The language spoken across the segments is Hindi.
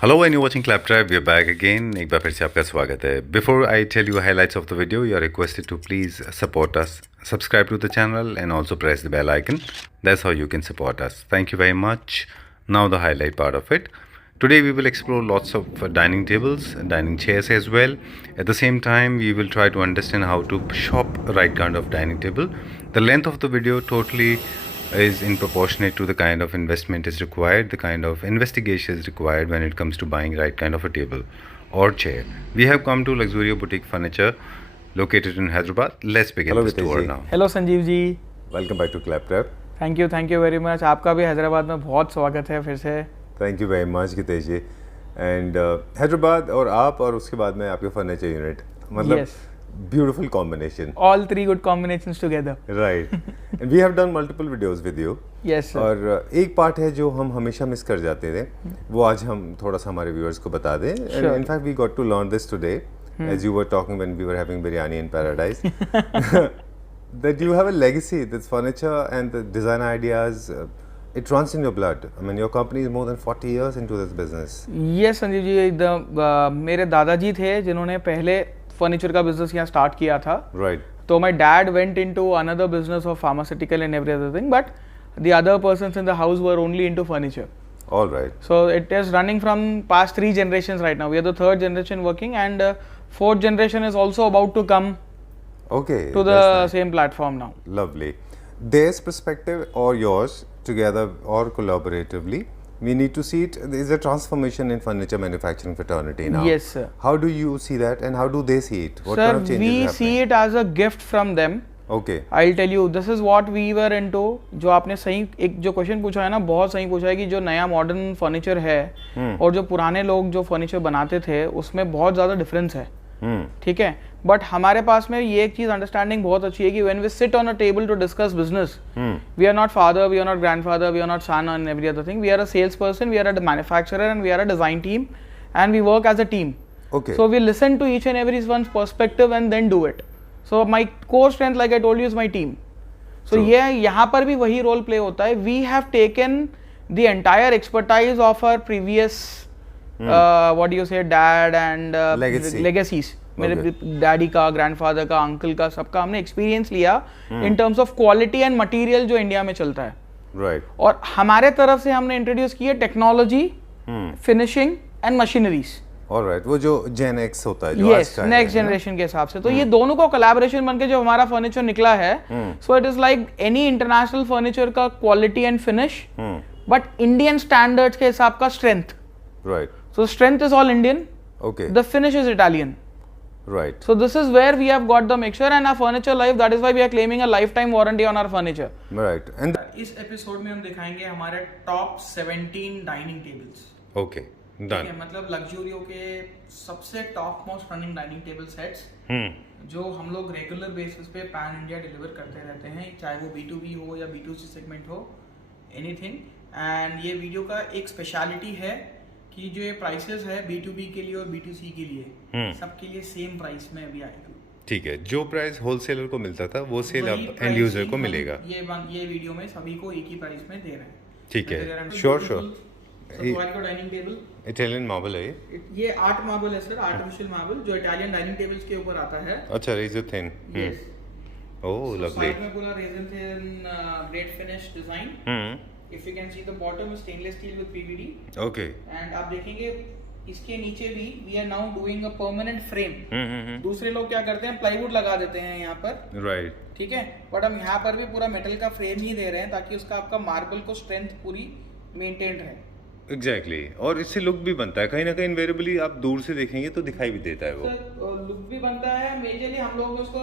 Hello and you're watching Claptrap. We're back again. एक बार फिर से आपका स्वागत है. Before I tell you highlights of the video, you are requested to please support us, subscribe to the channel and also press the bell icon. That's how you can support us. Thank you very much. Now the highlight part of it. Today we will explore lots of dining tables, dining chairs as well. At the same time, we will try to understand how to shop right kind of dining table. The length of the video totally is in proportionate to the kind of investment is required, the kind of investigation is required when it comes to buying right kind of a table or chair. We have come to Luxurio Boutique Furniture located in Hyderabad. Let's begin Hello, this tour Vitesh ji. now. Hello Sanjeev ji. Welcome back to Claptrap. Thank you very much. आपका भी हैदराबाद में बहुत स्वागत है फिर से. Thank you very much Gitesh ji. And Hyderabad और आप और उसके बाद में आपके फर्नीचर यूनिट, मतलब Yes. Beautiful combination. All 3 good combinations together. Right. And we have done multiple videos with you. Yes sir. और एक पार्ट है जो हम हमेशा मिस कर जाते थे, वो आज हम थोड़ा सा हमारे व्यूअर्स को बता दें. And in fact we got to learn this today as you were talking when we were having biryani in paradise. That you have a legacy, this furniture and the design ideas, it runs in your blood. I mean, your company is more than 40 years into this business. Yes Sanjeev ji. मेरे दादाजी थे जिन्होंने पहले फर्नीचर का बिजनेस यहाँ स्टार्ट किया था. Right. तो my dad went into another business of pharmaceutical and every other thing, but the other persons in the house were only into furniture. All right. So it is running from past 3 generations right now. We are the 3rd generation working, and 4th generation is also about to come Okay. to the that's nice. same platform now. Lovely. Their perspective or yours together or collaboratively, we need to see it. There is a transformation in furniture manufacturing fraternity now. Yes, sir. How do you see that and how do they see it? What Sir, kind of changes we are see happening? it as a gift from them. Okay. I'll tell you, this is what we were into. जो आपने सही एक जो क्वेश्चन पूछा है ना, बहुत सही पूछा है कि जो नया मॉडर्न फर्नीचर है और जो पुराने लोग जो फर्नीचर बनाते थे उसमें बहुत ज़्यादा डिफरेंस है. ठीक है, बट हमारे पास में ये एक चीज़ अंडरस्टैंडिंग बहुत अच्छी है कि when we sit on a table to discuss business, we are not father, we are not grandfather, we are not son and every other thing. We are a sales person, we are a manufacturer and we are a design team and we work as a team. Okay. So we listen to each and every one's perspective and then do it. So my core strength, like I told you, is my team. So True. ये यहाँ पर भी वही रोल प्ले होता है. We have taken the entire expertise of our previous what do you say, dad and Legacy. legacies. मेरे Okay. डैडी का, ग्रैंडफादर का, अंकल का, सबका हमने एक्सपीरियंस लिया इन terms of quality and material जो इंडिया में चलता है. Right. और हमारे तरफ से हमने इंट्रोड्यूस किया technology, finishing and machineries. All right. वो जो Gen X होता है, जो आज यस, का है, नेक्स्ट है ना? जनरेशन के हिसाब से. तो ये दोनों का कोलैबोरेशन बनके जो हमारा फर्नीचर निकला है, so it is like any international furniture का quality and finish, but Indian standards के हिसाब का strength. Right. So strength is all Indian, Okay. The finish is Italian. Right. So this is where we have got the mixture and our furniture life. That is why we are claiming a lifetime warranty on our furniture. Right. And इस एपिसोड में हम दिखाएंगे हमारे top 17 dining tables. okay. Done. मतलब लग्जूरियो के सबसे top most running dining table sets जो हम लोग रेगुलर बेसिस पे पैन इंडिया डिलीवर करते रहते हैं, चाहे वो B2B हो या B2C सेगमेंट हो, एनीथिंग. एंड ये वीडियो का एक स्पेशलिटी है कि जो ये प्राइसेस है B2B के लिए और B2C के लिए सबके लिए सेम प्राइस में अभी आएगा. ठीक है, जो प्राइस होलसेलर को मिलता था वो सेल वही अब एंड यूजर pricing को हम मिलेगा. ये वीडियो में सभी को एक ही प्राइस में दे रहे हैं. ठीक है. Sure, sure. Dining table, Italian marble है ये. ये आर्ट मार्बल है सर, आर्टिफिशियल मार्बल जो इटालियन डाइनिंग टेबल्स के ऊपर आता है. अच्छा, razor thin. Yes. Oh lovely. Side में पूरा razor thin great finish design. If you can see the bottom is stainless steel with PVD. Okay. And आप देखेंगे इसके नीचे भी we are now doing a permanent frame. दूसरे लोग क्या करते हैं, प्लाईवुड लगा देते हैं यहाँ पर, राइट. ठीक है, बट हम यहाँ पर भी पूरा मेटल का फ्रेम ही दे रहे हैं ताकि उसका आपका मार्बल को स्ट्रेंथ पूरी मेंटेन रहे. एग्जैक्टली. और इससे लुक भी बनता है, कहीं ना कहीं इनवेरिएबली आप दूर से देखेंगे तो दिखाई भी देता है वो. सर लुक भी बनता है. मेजरली हम लोग उसको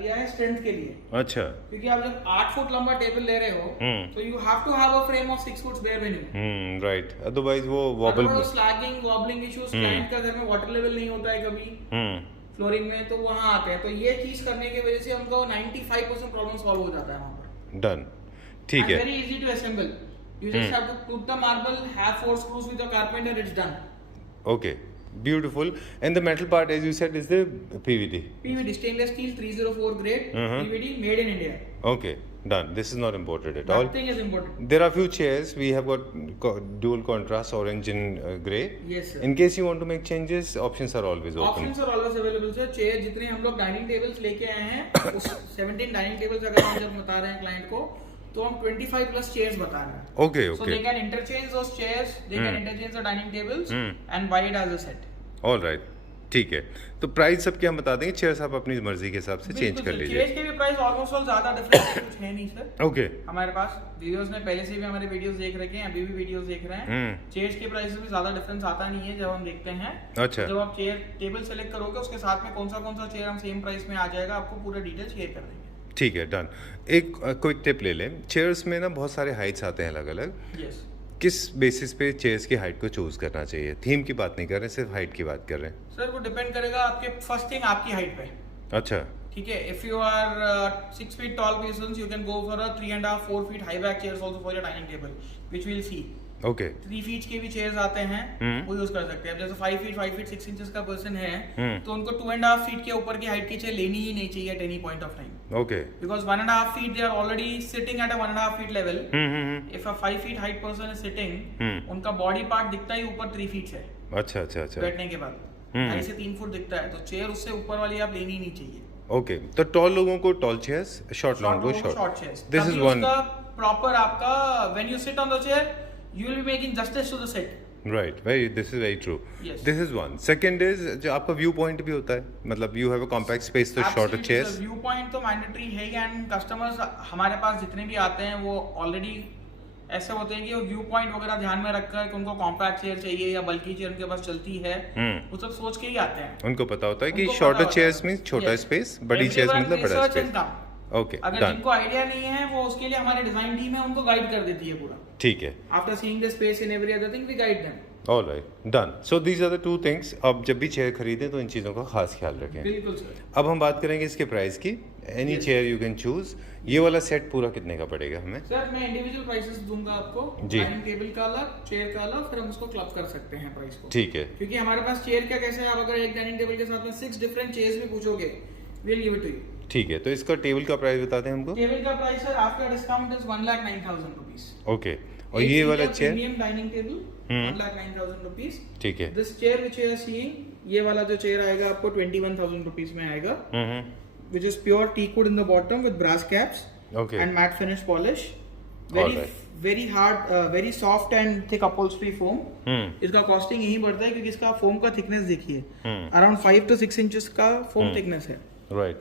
लिया है स्ट्रेंथ के लिए, अच्छा. क्योंकि आप जब 8 फुट लंबा टेबल ले रहे हो तो you have to have a frame of 6 feet bare minimum. Right. Otherwise वो wobble. Slagging wobbling issues, client का घर में वाटर लेवल नहीं होता है कभी फ्लोरिंग में, तो वहां आते हैं. तो ये चीज करने की वजह से हमको 95% प्रॉब्लम सॉल्व हो जाता है वहां पर. डन. ठीक है. Very easy to assemble. You just have to put the marble, have 4 screws with your carpenter, it's done. Okay. Beautiful. And the metal part, as you said, is the PVD. PVD, stainless steel 304 grade, PVD, made in India. Okay. Done. This is not imported at all. Nothing is important. There are few chairs. We have got dual contrast, orange and grey. Yes, sir. In case you want to make changes, options are always open. Options are always available, sir. Chair जितने हम लोग डाइनिंग टेबल्स लेके आए हैं, उस 17 डाइनिंग टेबल्स अगर हम जब बता रहे हैं क्लाइंट को, तो हम 25 प्लस चेयर्स बता रहे हैं. Okay, So okay. they can interchange those chairs, they can interchange the dining tables and buy it as a set. All right. ठीक है. तो प्राइस सबके हम बता देंगे. चेयर्स आप अपनी मर्जी के हिसाब से चेंज कर लीजिए. चेयर्स के भी प्राइस ऑलमोस्ट ऑल ज्यादा डिफरेंस कुछ है नहीं सर. ओके. हमारे पास व्यूअर्स ने पहले से भी हमारे वीडियोस देख रखे हैं, अभी भी वीडियोस देख रहे हैं. चेयर्स के प्राइस में ज्यादा डिफरेंस आता नहीं है जब हम देखते हैं. अच्छा. जब आप चेयर टेबल सेलेक्ट करोगे उसके साथ में कौन सा चेयर हम सेम प्राइस में आ जाएगा, आपको पूरा डिटेल शेयर कर देंगे. ठीक है, डन. एक क्विक टिप ले लें. चेयर्स में ना बहुत सारे हाइट्स आते हैं अलग अलग. यस. किस बेसिस पे चेयर्स की हाइट को चूज करना चाहिए? थीम की बात नहीं कर रहे, सिर्फ हाइट की बात कर रहे हैं. सर वो डिपेंड करेगा आपके फर्स्ट थिंग आपकी हाइट पे. अच्छा. ठीक है. If you are 6 feet tall persons, you can go for a 3.5-4 feet high back chairs also for your dining table, which we'll see. Okay. 3 feet के भी चेयर्स आते हैं, वो यूज कर सकते हैं. अब जैसे 5 feet 6 inches का पर्सन है, तो उनको 2.5 feet के ऊपर की हाइट की चेयर लेनी ही नहीं चाहिए at any point of time. Okay. Because 1.5 feet they are already sitting at a 1.5 feet level. If a 5 feet height person is sitting, उनका बॉडी पार्ट दिखता ही ऊपर 3 feet से. अच्छा अच्छा अच्छा. बैठने के बाद 2.5 से 3 फुट दिखता है, तो चेयर उससे ऊपर वाली आप लेनी ही नहीं चाहिए. ओके. तो टॉल लोगों को टॉल चेयर्स, शॉर्ट लोगों को short chairs. This is one. Proper आपका when you sit on the chair you will be making justice to the set. Right, this is very true. Yes. This is one. Second is जो आपका व्यू पॉइंट भी होता है, मतलब you have a compact space तो shorter chairs. व्यू पॉइंट तो मैंडेटरी है ही, एंड कस्टमर्स हमारे पास जितने भी आते हैं वो ऑलरेडी ऐसे होते हैं कि वो व्यू पॉइंट वगैरह ध्यान में रखकर कि उनको कॉम्पैक्ट चेयर चाहिए या बल्कि चेयर उनके पास चलती है, वो सब सोच के ही आते हैं. उनको पता होता है कि शॉर्टर चेयर्स मींस छोटा स्पेस, बड़ी चेयर्स मतलब बड़ा स्पेस. ओके. अगर जिनको आइडिया नहीं है वो उसके लिए हमारी डिजाइन टीम है, उनको गाइड कर देती है पूरा. ठीक है. After seeing the space in every other thing we guide them. Alright, done. So these are the two things. अब जब भी चेयर खरीदें तो इन चीज़ों का खास ख्याल रखें. बिल्कुल सर. अब हम बात करेंगे इसके प्राइस की. Any chair you can choose. ये वाला सेट पूरा कितने का पड़ेगा हमें? सर मैं इंडिविजुअल प्राइसेस दूंगा आपको. डाइनिंग टेबल का अलग, चेयर का अलग, फिर हम उसको क्लब कर सकते हैं प्राइस को. ठीक है. क्योंकि हमारे पास चेयर का कैसे है, आप अगर एक डाइनिंग टेबल के साथ में 6 डिफरेंट चेयर्स भी पूछोगे, we will give it to you. ठीक है. तो इसका टेबल का प्राइस बताते हैं हमको. टेबल का price sir after discount is 1,09,000 rupees. Okay. और ये वाला chair premium dining table 1,09,000 rupees. ठीक है. This chair which you are seeing, ये वाला जो चेयर आएगा आपको 21,000 रुपीस में आएगा, which is pure teak wood in the bottom with brass caps. Okay. And matte finish polish. Very hard, very soft and thick upholstery foam. इसका कॉस्टिंग यही बढ़ता है क्योंकि इसका फोम का थिकनेस देखिए, अराउंड 5 to 6 इंचेस का फोम थिकनेस है. राइट.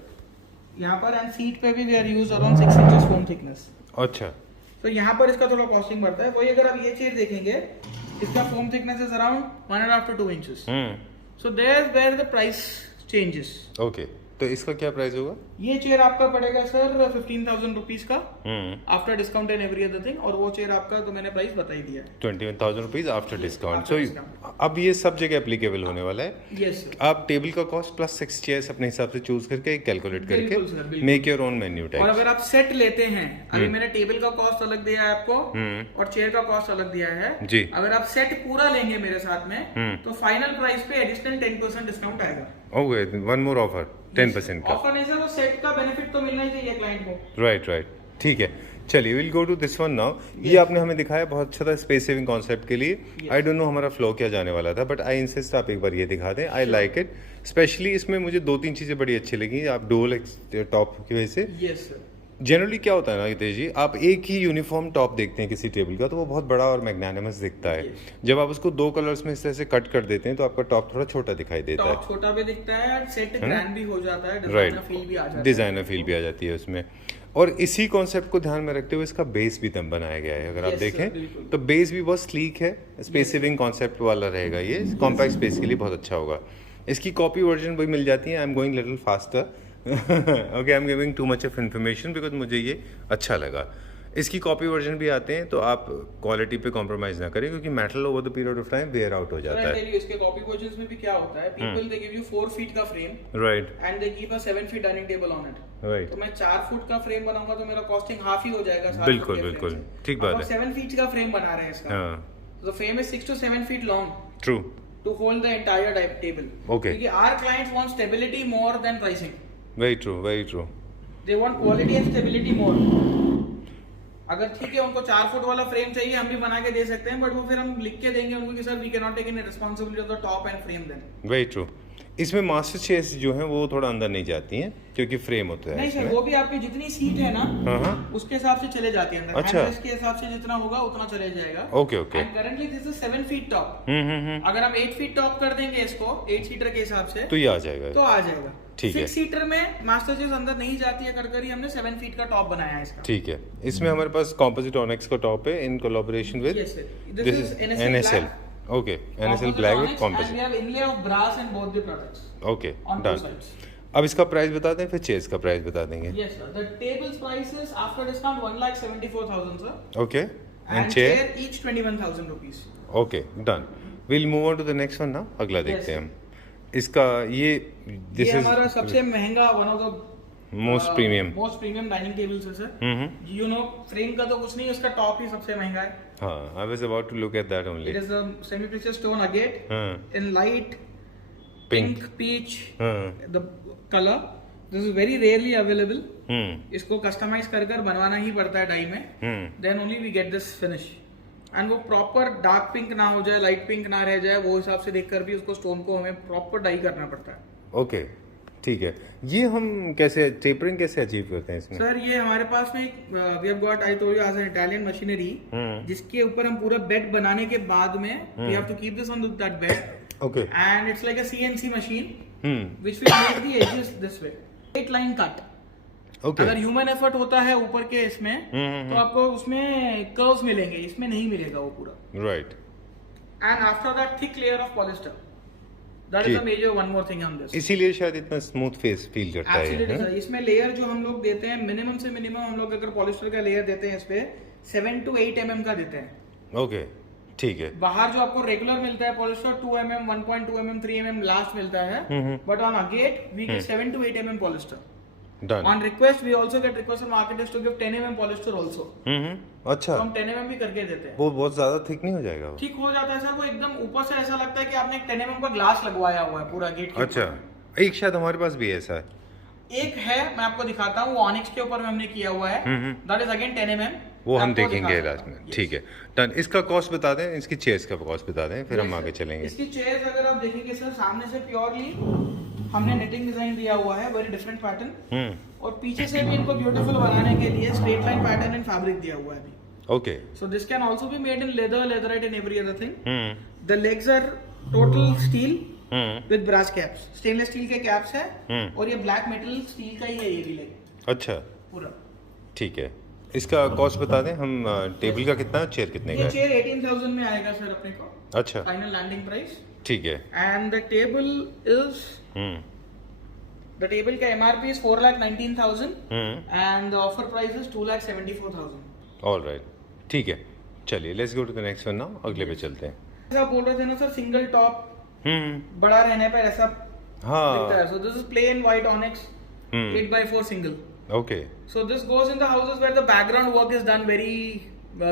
यहाँ पर एंड सीट पे भी we are use around 6 inches foam thickness. अच्छा. तो यहाँ पर इसका थोड़ा कॉस्टिंग बढ़ता है. वही अगर आप ये चेयर देखेंगे, इसका foam thickness is around 1.5 to 2 inches. So there where the price changes. Okay. तो इसका क्या प्राइस होगा? ये चेयर आपका पड़ेगा सर 15,000 रुपीज का after discount and every other thing, और वो चेयर आपका तो मैंने प्राइस बता ही दिया है 21,000 रुपीज आफ्टर डिस्काउंट. सो अब ये सब जगह एप्लीकेबल होने वाला है. यस. आप टेबल का कॉस्ट प्लस 6 चेयर्स अपने हिसाब से चूज करके कैलकुलेट करके make your own menu type. और अगर आप सेट लेते हैं, अभी मैंने टेबल का कॉस्ट अलग दिया है आपको और चेयर का कॉस्ट अलग दिया है जी. अगर आप सेट पूरा लेंगे मेरे साथ में तो फाइनल प्राइस पे एडिशनल 10% डिस्काउंट आएगा. ओके. वन मोर ऑफर 10% का. ऑफर नहीं सर, वो सेट का बेनिफिट तो मिलना ही चाहिए क्लाइंट को. राइट. ठीक है. चलिए will go to this one now. ये आपने हमें दिखाया बहुत अच्छा था स्पेस सेविंग कॉन्सेप्ट के लिए. आई डोंट नो हमारा फ्लो क्या जाने वाला था, बट आई इंसिस्ट आप एक बार ये दिखा दें. I like it. स्पेशली इसमें मुझे 2-3 चीज़ें बड़ी अच्छी लगी. आप डुअल टॉप की वजह से. Yes sir. जनरली क्या होता है ना हितेश जी, आप एक ही यूनिफॉर्म टॉप देखते हैं किसी टेबल का तो वो बहुत बड़ा और मैग्नानिमस दिखता है. जब आप उसको 2 कलर्स में इस तरह से कट कर देते हैं तो आपका टॉप थोड़ा छोटा दिखाई देता है. टॉप छोटा भी दिखता है और सेट ग्रैंड भी हो जाता है. राइट. फील भी आ जाता है. डिजाइनर फील भी आ जाती है उसमें. और इसी कॉन्सेप्ट को ध्यान में रखते हुए इसका बेस भी तब बनाया गया है. अगर आप देखें तो बेस भी बहुत स्लीक है. स्पेस सेविंग कॉन्सेप्ट वाला रहेगा. ये कॉम्पैक्ट स्पेस के लिए बहुत अच्छा होगा. इसकी कॉपी वर्जन भी मिल जाती है. I am going little faster. Okay, I am giving too much of information because मुझे ये अच्छा लगा. इसकी कॉपी वर्जन भी आते हैं तो आप क्वालिटी पे कॉम्प्रोमाइज ना करें क्योंकि metal over the period of time wear out हो जाता है. इसके कॉपी वर्जन्स में भी क्या होता है, people they give you 4 feet का frame. Right. And they keep a 7 feet dining table on it. Right. तो मैं 4 फुट का फ्रेम बनाऊंगा तो मेरा कॉस्टिंग हाफ ही हो जाएगा. बिल्कुल बिल्कुल ठीक बात है. 7 फीट का फ्रेम बना रहे हैं इसका. The frame is 6 to 7 feet long. True. To hold the entire table. Okay. क्योंकि our clients want stability more than pricing. Very true, very true. They want quality and stability more. अगर ठीक है उनको 4 फुट वाला फ्रेम चाहिए हम भी बना के दे सकते हैं, बट वो फिर हम लिख के देंगे उनको कि sir we can not take any responsibility of the top and frame then. Very true. इसमें मास्टर चेयर्स जो हैं वो थोड़ा अंदर नहीं जाती हैं क्योंकि फ्रेम होता है नहीं सर, इसमें। वो भी आपकी जितनी सीट है ना हाँ उसके हिसाब से चले जाती है अंदर। अच्छा। हैंडरेस्ट के हिसाब से जितना होगा उतना चले जाएगा। Okay okay. And currently this is 7 feet top. अगर हम 8 फीट टॉप कर देंगे इसको 8 सीटर के हिसाब से तो ये आ जाएगा। तो आ जाएगा। ठीक है। 6 सीटर में मास्टर चेयर्स अंदर नहीं जाती है, कर ही हमने 7 फीट का टॉप बनाया है इसका। ठीक है। इसमें हमारे पास कॉम्पोजिट ऑनेक्स का टॉप है in collaboration with Yes, sir. This is NSL। Okay, NSL black with And we composite. have inlay of brass in both the products okay, on two done. sides. अब इसका प्राइस बता दें, फिर चेयर्स का प्राइस बता देंगे। Yes, sir. The table's price is after discount 1,74,000, sir. Okay, And and chair. chair each 21,000 rupees. Okay, done. Will move on to the next one ना, अगला देखते हैं हम। इसका ये ये हमारा सबसे महंगा one of the most premium. Most premium dining tables है सर। यू नो फ्रेम का तो कुछ नहीं, उसका टॉप ही सबसे महंगा है। हाँ, I was about to look at that only. It is a semi-precious stone agate हाँ, in light Pink. peach हाँ, the color. This is very rarely available. Hmm, इसको कस्टमाइज कर बनवाना ही पड़ता है डाई में। Then only we get this finish. And वो प्रॉपर डार्क पिंक ना हो जाए, लाइट पिंक ना रह जाए, वो हिसाब से देखकर भी उसको स्टोन को हमें प्रॉपर डाई करना पड़ता है। ओके, ठीक है। ये हम कैसे टेपरिंग कैसे अचीव करते हैं इसमें? सर ये हमारे पास में we have got I told you as an Italian machinery, जिसके ऊपर हम पूरा बेड बनाने के बाद में we have to keep this on that bed okay. And it's like a CNC machine which will make the edges this way straight line cut. Okay, अगर ह्यूमन एफर्ट होता है ऊपर के इसमें तो आपको उसमें कर्व्स मिलेंगे, इसमें नहीं मिलेगा वो पूरा। Right. And after that thick layer of polyester, that is the major one more thing on this. इसीलिए शायद इतना स्मूथ फेस फील करता है एब्सोल्युटली ये, सर। इसमें लेयर जो हम लोग देते हैं मिनिमम से मिनिमम हम लोग अगर पॉलिस्टर का लेयर देते हैं इस पे 7 to 8 mm का देते हैं। ओके, ठीक है। बाहर जो आपको रेगुलर मिलता है polyester 2 mm, 1.2 mm, 3 mm last मिलता है, but on agate we get 7 to 8 mm polyester. Done. On request, we also get request from architects to give 10 mm polyester also. अच्छा, तो हम 10 mm भी करके देते हैं। वो बहुत ज्यादा थिक नहीं हो जाएगा वो? ठीक हो जाता है सर, वो एकदम ऊपर से ऐसा लगता है कि आपने एक 10 mm का ग्लास लगवाया हुआ है पूरा गेट के अच्छा, ऊपर। एक शायद हमारे पास भी ऐसा है। एक है, मैं आपको दिखाता हूँ, वो ऑनिक्स के ऊपर में हमने किया हुआ है, दैट इज अगेन 10 mm। वो हम आपको देखेंगे दिखाता लास्ट हूँ। में। Yes. ठीक है, डन। इसका कॉस्ट बता दें, इसकी चेयर्स का कॉस्ट बता दें, फिर हम Yes, आगे sir. चलेंगे। इसकी चेयर्स अगर आप देखेंगे सर, सामने से प्योरली हमने निटिंग डिजाइन दिया हुआ है, वेरी डिफरेंट पैटर्न, और पीछे से भी इनको ब्यूटीफुल बनाने के लिए straight line pattern and fabric दिया हुआ है अभी। Okay. So this can also be made in leather, leatherette and every other thing. The legs are total steel with brass caps. Stainless steel के caps है, और ये black metal steel का ही है ये भी leg अच्छा, पूरा। ठीक है। इसका कॉस्ट बता दें हम, टेबल का कितना, चेयर कितने का ये है? चेयर 18,000 में आएगा सर अपने को, अच्छा, फाइनल लैंडिंग प्राइस। ठीक है। And the table is, the table का MRP is 4,19,000 and the offer price is 2,74,000। Alright, ठीक है। चलिए, let's go to the next one now, अगले पे चलते हैं। ऐसा बोल रहे थे ना सर, सिंगल टॉप बड़ा रहने पर ऐसा दिखता हाँ, है। So this is plain white onyx 8x4 single. Okay, So this goes in the houses where the background work is done very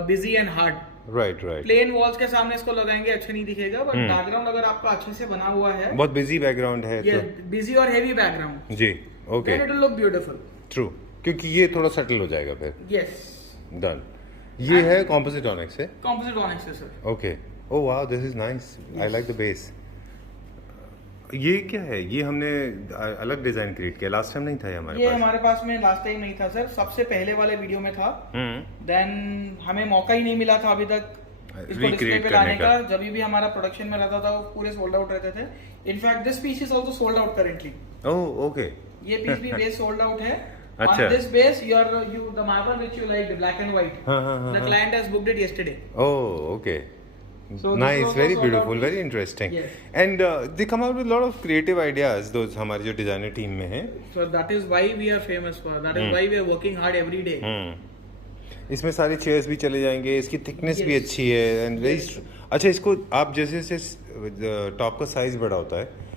busy and hard. Right right. Plain walls के सामने इसको लगाएंगे अच्छा नहीं दिखेगा, but background अगर आपका अच्छे से बना हुआ है, बहुत बिजी बैकग्राउंड है ये तो busy और heavy background, जी, okay, then it will look beautiful. True, क्योंकि ये थोड़ा सटल हो जाएगा फिर। Yes. डन। ये है कॉम्पोजिट ऑनिक्स से? Composite onyx है sir. Okay. Oh wow, this is nice, I like the base. ये क्या है? ये हमने अलग डिजाइन क्रिएट किया, लास्ट टाइम नहीं था ये हमारे ये पास। हमारे पास में लास्ट टाइम नहीं था सर, सबसे पहले वाले वीडियो में था। देन हमें मौका ही नहीं मिला था अभी तक इसको डिस्प्ले Recreate पे करने लाने का। का। जब भी हमारा प्रोडक्शन में रहता था वो पूरे सोल्ड आउट रहते थे। In fact this piece is also sold out currently. Oh okay. ये पीस भी बेस सोल्ड आउट है। अच्छा। On this base, the marble which you like, the black and white. हाँ, The client has booked it yesterday. Oh, okay. So this Nice, was very sold out beautiful, piece. very interesting. Yes. And they come out with a lot of creative ideas. Those हमारे जो डिजाइनर टीम में हैं। So that is why we are famous for. That is why we are working hard every day. इसमें सारे चेयर्स भी चले जाएंगे, इसकी थिकनेस भी Yes. अच्छी है एंड वेरी। अच्छा, इसको आप जैसे जैसे टॉप का साइज बड़ा होता है,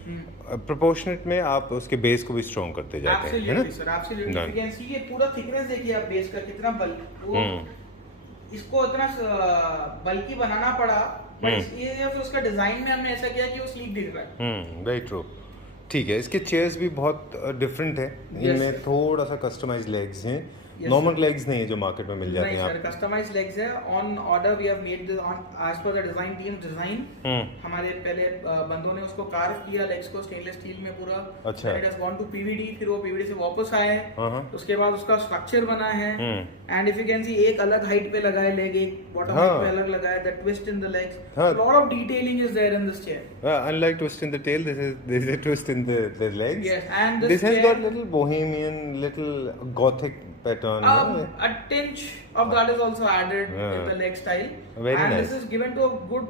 प्रोपोर्शनेट में आप उसके बेस को भी स्ट्रॉन्ग करते जाते हैं, है ना? Absolutely, sir. Absolutely. Done. You can see ये पूरा thickness देखिए आप बेस का कितना वो इसको इतना बल्कि बनाना पड़ा, but ये फिर उसका डिजाइन में हमने ऐसा किया कि वो स्लीक दिख रहा है। Very true. ठीक है, इसके चेयर्स भी बहुत डिफरेंट है। Yes, इनमें sir. थोड़ा सा कस्टमाइज लेग्स हैं, नॉर्मल लेग्स नहीं है जो मार्केट में मिल जाते नहीं हैं सर, कस्टमाइज्ड लेग्स है on order. We have made this on as per the design team design. हमारे पहले बंदों ने उसको कार्व किया लेग्स को स्टेनलेस स्टील में पूरा। अच्छा। It has gone to PVD, फिर वो पीवीडी से वापस आए, उसके बाद उसका स्ट्रक्चर बना है। एंड इफ यू कैन सी एक अलग हाइट पे लगा है लेग, एक बॉटम हाइट पे अलग लगा है, the twist in the legs, lot of detailing is there in this chair. Unlike twist in the tail, this is a twist in the legs. Yes, and this has chair, got little bohemian, little gothic pattern. a tinge of that is also added in the leg style. Very and nice. this is given to a good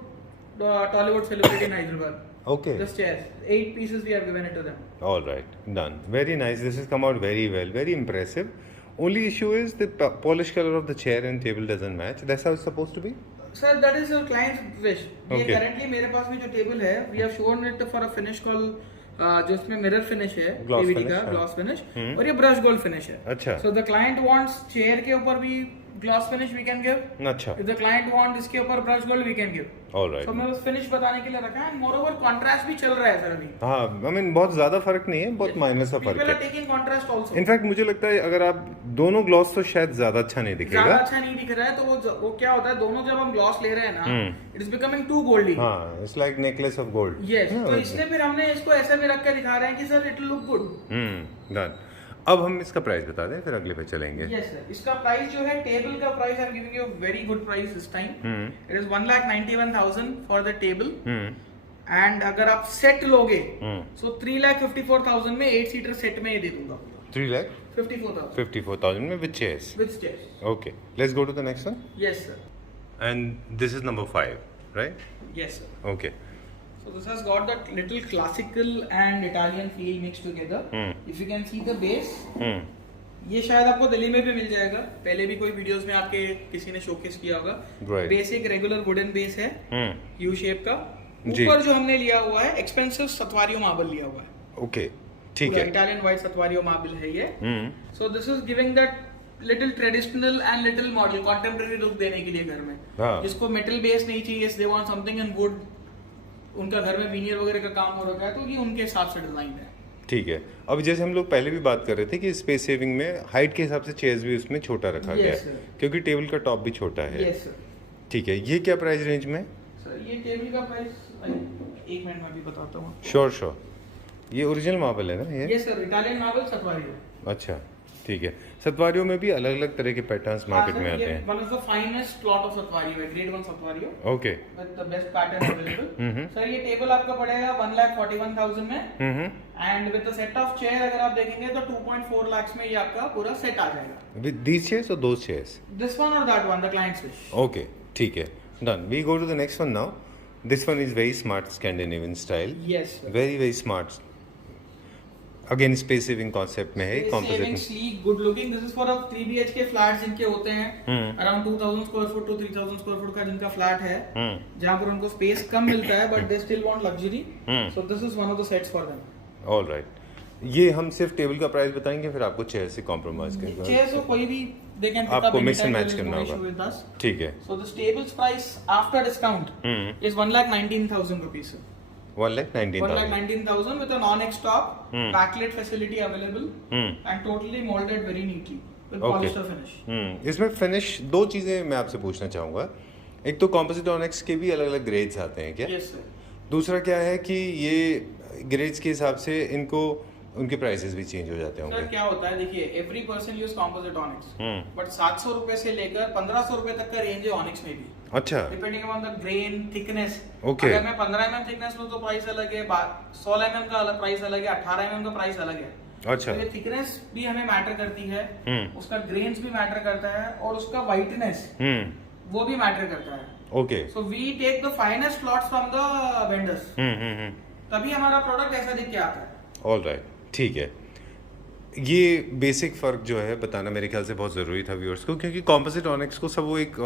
Tollywood celebrity in Hyderabad. Okay. This chair, 8 pieces we have given it to them. All right, done. Very nice. This has come out very well. Very impressive. Only issue is the polish color of the chair and table doesn't match. That's how it's supposed to be. Sir, that is your client's wish. ये Okay. currently मेरे पास भी जो टेबल है, we have shown it for a finish call, जो इसमें मिरर फिनिश है, Gloss PVD finish, का हाँ। ग्लॉस फिनिश, और ये ब्रश गोल्ड फिनिश है। अच्छा। So the client wants chair के ऊपर भी gloss finish we can give. अच्छा. If the client want इसके ऊपर brush gold we can give. All right. तो मैं बस फिनिश बताने के लिए रखा है। मोरोवर कॉन्ट्रास्ट भी चल रहा है सर अभी। हाँ, I mean बहुत ज्यादा फर्क नहीं है, बहुत माइनर सा फर्क People are है. taking contrast also. इनफैक्ट मुझे लगता है अगर आप दोनों ग्लॉस तो शायद ज्यादा अच्छा नहीं ज्यादा दिखेगा. अच्छा नहीं दिख रहा है, तो वो क्या होता है, दोनों जब हम ग्लॉस ले रहे हैं ना, it is becoming too goldy. हाँ, it's like necklace of gold. Yes, तो इसलिए फिर हमने इसको ऐसे में रख के दिखा रहे हैं कि sir it will look good. Done. अब हम इसका प्राइस बता दें, फिर अगले पे चलेंगे. यस सर, इसका प्राइस जो है, टेबल का price I am giving you very good price this time. It is 1,91,000 for the table. And अगर आप सेट लोगे सो 3,54,000 में 8 सीटर सेट में ये दे दूंगा। 3,54,000 54,000 में with chairs. with chairs। Okay, let's go to the next one. Yes sir, And this is number 5, right? yes sir। Okay. So this has got that little classical and Italian feel mixed together। If you can see the base, ये शायद आपको दिल्ली में भी मिल जाएगा, पहले भी कोई वीडियोस में आपके किसी ने शोकेस किया होगा। Right. Basic regular wooden base है, यू शेप का। जी। ऊपर जो हमने लिया हुआ है एक्सपेंसिव सत्वारियो मार्बल लिया हुआ है। Okay, ठीक है. इटालियन व्हाइट सत्वारियो मार्बल है ये। सो this is giving that little traditional and little model contemporary look देने के लिए घर में। हाँ। जिसको मेटल बेस नहीं चाहिए, they want something in would, उनका घर में विनियर वगैरह का काम हो रखा है, तो ये उनके हिसाब से डिजाइन है। ठीक है. अब जैसे हम लोग पहले भी बात कर रहे थे कि स्पेस सेविंग में हाइट के हिसाब से चेयर्स भी उसमें छोटा रखा गया Yes, है, sir. क्योंकि टेबल का टॉप भी छोटा है. Yes sir. ठीक है. ये क्या प्राइस रेंज में? सर ये टेबल का प्राइस एक मिनट में भी बताता हूँ। श्योर. ये ओरिजिनल मार्बल है ना ये? Yes sir, Italian marble statuario. अच्छा, ठीक है. सत्वारियों में भी अलग अलग तरह के पैटर्न्स मार्केट में आते हैं. One of the finest plot of statuario है, grade 1 statuario okay. With the best pattern available. Sir ये टेबल आपका पड़ेगा 1,41,000 में, and with the set of chair अगर आप देखेंगे तो 2.4 लाख में ये आपका पूरा सेट आ जाएगा। विद दीस चेयर्स और दोस चेयर्स? दिस वन और that one, the clients wish. Okay, ठीक है. Done. We go to the next one now. This one is very smart Scandinavian style. Yes sir। Very smart. Again space saving concept में है, composite में. sleek, good looking। This is for a 3 BHK flat जिनके होते हैं around 2,000 square foot to 3,000 square foot का जिनका फ्लैट है, जहाँ पर उनको स्पेस कम मिलता है but they still want luxury। So this is one of the sets for them। All right. ये हम सिर्फ टेबल का प्राइस बताएंगे, फिर आपको चेयर से कॉम्प्रोमाइज करेंगे. चेयर से कोई भी they can pick आपको up mix and anytime, match there is करना no होगा. issue with us। ठीक है. So this table's price after discount is 1,19,000 rupees। 1,19,000. 1,19,000 with an onyx top, backlit facility available, and totally molded very neatly with Okay. polyester finish। इसमें फिनिश दो चीजें मैं आपसे पूछना चाहूंगा. एक तो कॉम्पोजिट ऑनिक्स के भी अलग अलग ग्रेड्स आते हैं क्या? Yes sir। दूसरा क्या है कि ये ग्रेड्स के हिसाब से इनको उनके प्राइसेस भी चेंज हो जाते सर होंगे. क्या होता है, देखिए every person use composite onyx, but 700 रुपए से लेकर 1,500 रुपए तक का रेंज है ऑनिक्स में भी, अच्छा. Depending on the grain thickness. Okay. अगर मैं 15 mm थिकनेस लूं तो प्राइस अलग है, 16 mm का अलग प्राइस अलग है, 18 mm का प्राइस अलग है। अच्छा. तो ये थिकनेस भी हमें मैटर करती है, उसका ग्रेन्स भी मैटर करता है, और उसका वाइटनेस वो भी मैटर करता है। Okay. So we take the finest plots from the vendors, तभी हमारा प्रोडक्ट ऐसा दिख के आता है। ऑल राइट, ठीक है. ये बेसिक फ़र्क जो है बताना मेरे ख्याल से बहुत ज़रूरी था व्यूअर्स को, क्योंकि कॉम्पोजिट ऑनिक्स को सब वो एक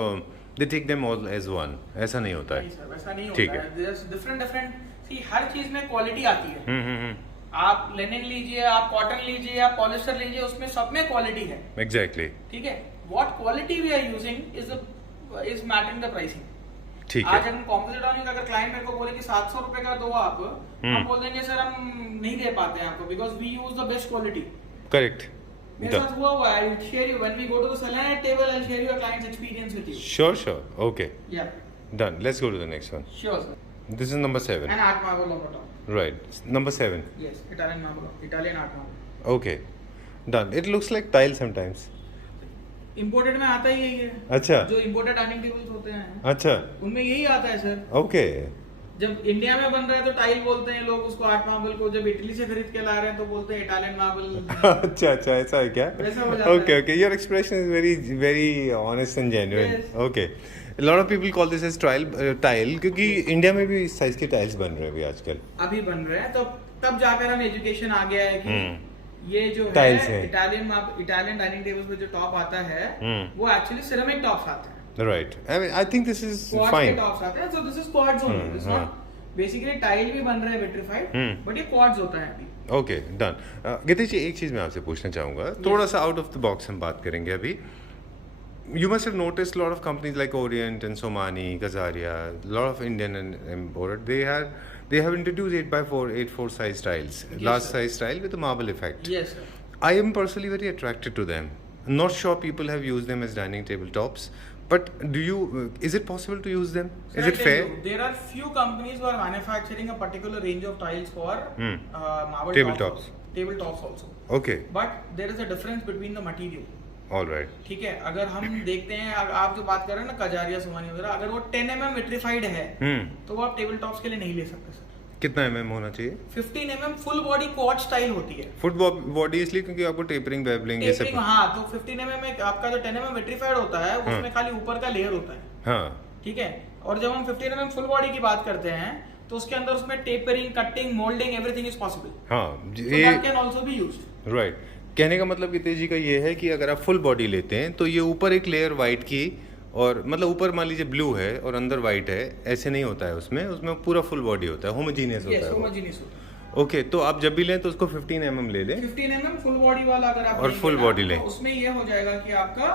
they take them all as one, ऐसा नहीं होता नहीं है. सर, वैसा नहीं ठीक होता है. है। डिफरेंट सी हर चीज में क्वालिटी आती है। आप लिनन लीजिए, आप कॉटन लीजिए, आप पॉलिस्टर लीजिए, उसमें सब में क्वालिटी है। एग्जैक्टली. ठीक है, what quality we are using is mattering the pricing. ठीक आज है. हम कॉम्पोजिट ऑनिक्स अगर क्लाइंट मेरे को बोले कि 700 रुपए का दो आप, हम बोल देंगे सर हम नहीं दे पाते हैं आपको, because we use the best quality. Correct. मेरे साथ हुआ है, I'll share you when we go to the selenite table. I'll share your client's experience with you. Sure. Okay. Yeah, Done. Let's go to the next one. sure sir. This is number 7. And art marble on the top. Right. Number 7. Yes, Italian marble, Italian art marble. Okay. Done. It looks like tile sometimes. Imported में आता ही यही है. अच्छा. जो imported dining tables होते हैं, अच्छा. उनमें यही आता है सर. Okay. जब इंडिया में बन रहा है तो टाइल बोलते हैं लोग उसको, आर्ट मार्बल को. जब इटली से खरीद के ला रहे हैं तो बोलते हैं इटालियन मार्बल. अच्छा ऐसा है क्या? वैसा हो जाता है. Okay. Your expression is very honest and genuine. Yes. Okay. A lot of people call this as tile क्योंकि इंडिया में भी इस साइज के टाइल्स बन रहे हैं अभी आजकल. अभी बन रहे हैं, तो तब जाकर हम एजुकेशन आ गया है कि ये जो Tiles है है. इटालियन डाइनिंग टेबल्स पे जो टॉप आता है वो एक्चुअली सिरेमिक टॉप्स आते हैं. Right. I think this is quartz के fine. टॉप्स आते हैं. सो this is quartz only. This not basically tile भी बन रहे हैं विट्रिफाइड, बट ये क्वार्ट्ज होता है अभी. Okay done. गिरीश जी एक चीज़ मैं आपसे पूछना चाहूँगा, थोड़ा सा आउट ऑफ द बॉक्स हम बात करेंगे अभी. You must have noticed a lot of companies like Orient and Somani, Gazaria, a lot of Indian and imported. They have introduced 8x4, 8/4 size tiles, large size tile with a marble effect. Yes sir. I am personally very attracted to them. Not sure people have used them as dining table tops, but is it possible to use them? Sir, Is I it tell fair? you, there are few companies who are manufacturing a particular range of tiles for marble Tabletops. tabletops also. Okay, But there is a difference between the material. all right. ठीक है, अगर हम देखते हैं, आप जो बात कर रहे हैं ना कजारिया सोमानी वगैरह, अगर वो 10 mm विट्रिफाइड है तो वो आप टेबल टॉप्स के लिए नहीं ले सकते सर. कितना mm होना चाहिए? 15 mm full body quad style होती है. फुट बॉडी इसलिए क्योंकि आपको टेपरिंग वेबलिंग ये सब. टेपरिंग, हाँ, तो 15 mm में आपका जो 10 mm विट्रिफाइड होता है उसमें खाली ऊपर का लेयर होता है. हाँ. ठीक है, और जब हम 15 mm फुल बॉडी की बात करते हैं तो उसके अंदर उसमें tapering, cutting, moulding, everything is possible. हाँ So that can also be used. Right. कहने का मतलब गितेश जी का ये है कि अगर आप फुल बॉडी लेते हैं तो ये ऊपर एक लेयर वाइट की, और मतलब ऊपर मान लीजिए ब्लू है और अंदर वाइट है, ऐसे नहीं होता है. उसमें पूरा फुल बॉडी होता है, होमोजीनियस होता Yes, है वो. homogeneous होता है. ओके, तो आप जब भी लें तो उसको 15 mm ले लें. 15 mm फुल बॉडी वाला अगर आप और लेंगे full ना, body लें. तो उसमें ये हो जाएगा कि आपका